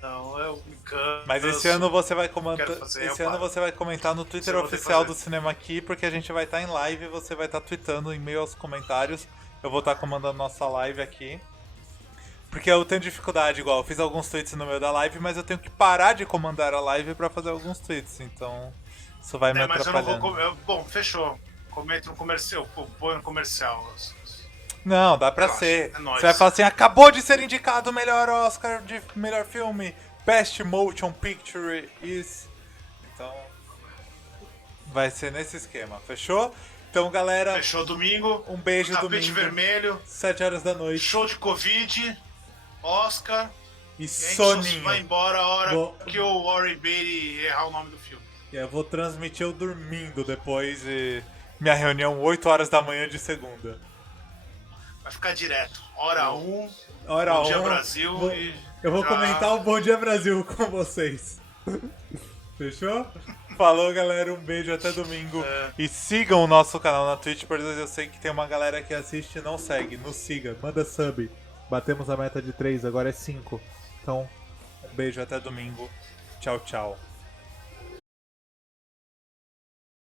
não, eu me canso. Mas esse ano você vai comentar. Quero fazer, Esse eu ano paro. você vai comentar no Twitter Esse ano eu vou ter que oficial fazer. do Cinema Aqui, porque a gente vai estar em live e você vai estar tweetando em meio aos comentários. Eu vou estar comandando nossa live aqui. Porque eu tenho dificuldade, igual, eu fiz alguns tweets no meio da live, mas eu tenho que parar de comandar a live pra fazer alguns tweets, então isso vai me Mas eu não atrapalhando. vou. Bom, fechou. Comenta no comercial. Põe no comercial. Não, dá pra Relaxa, ser. é nóis. Você vai falar assim, acabou de ser indicado o melhor Oscar de melhor filme. Best Motion Picture is... Então, vai ser nesse esquema, fechou? Então, galera, Fechou domingo. um beijo Tapete domingo, vermelho. 7 horas da noite. Show de Covid. Oscar. E E a gente soninho. vai embora a hora Vou- que o Warren Beatty errar o nome do filme. E eu vou transmitir eu dormindo depois de minha reunião 8 horas da manhã de segunda. Vai ficar direto. Hora 1, Hora Bom Dia 1, Brasil vou- e... Eu vou já- comentar o Bom Dia Brasil com vocês. Fechou? Falou, galera. Um beijo, até domingo. E sigam o nosso canal na Twitch, porque eu sei que tem uma galera que assiste e não segue. Nos siga, manda sub. Batemos a meta de 3, agora é 5. Então, um beijo, até domingo. Tchau, tchau.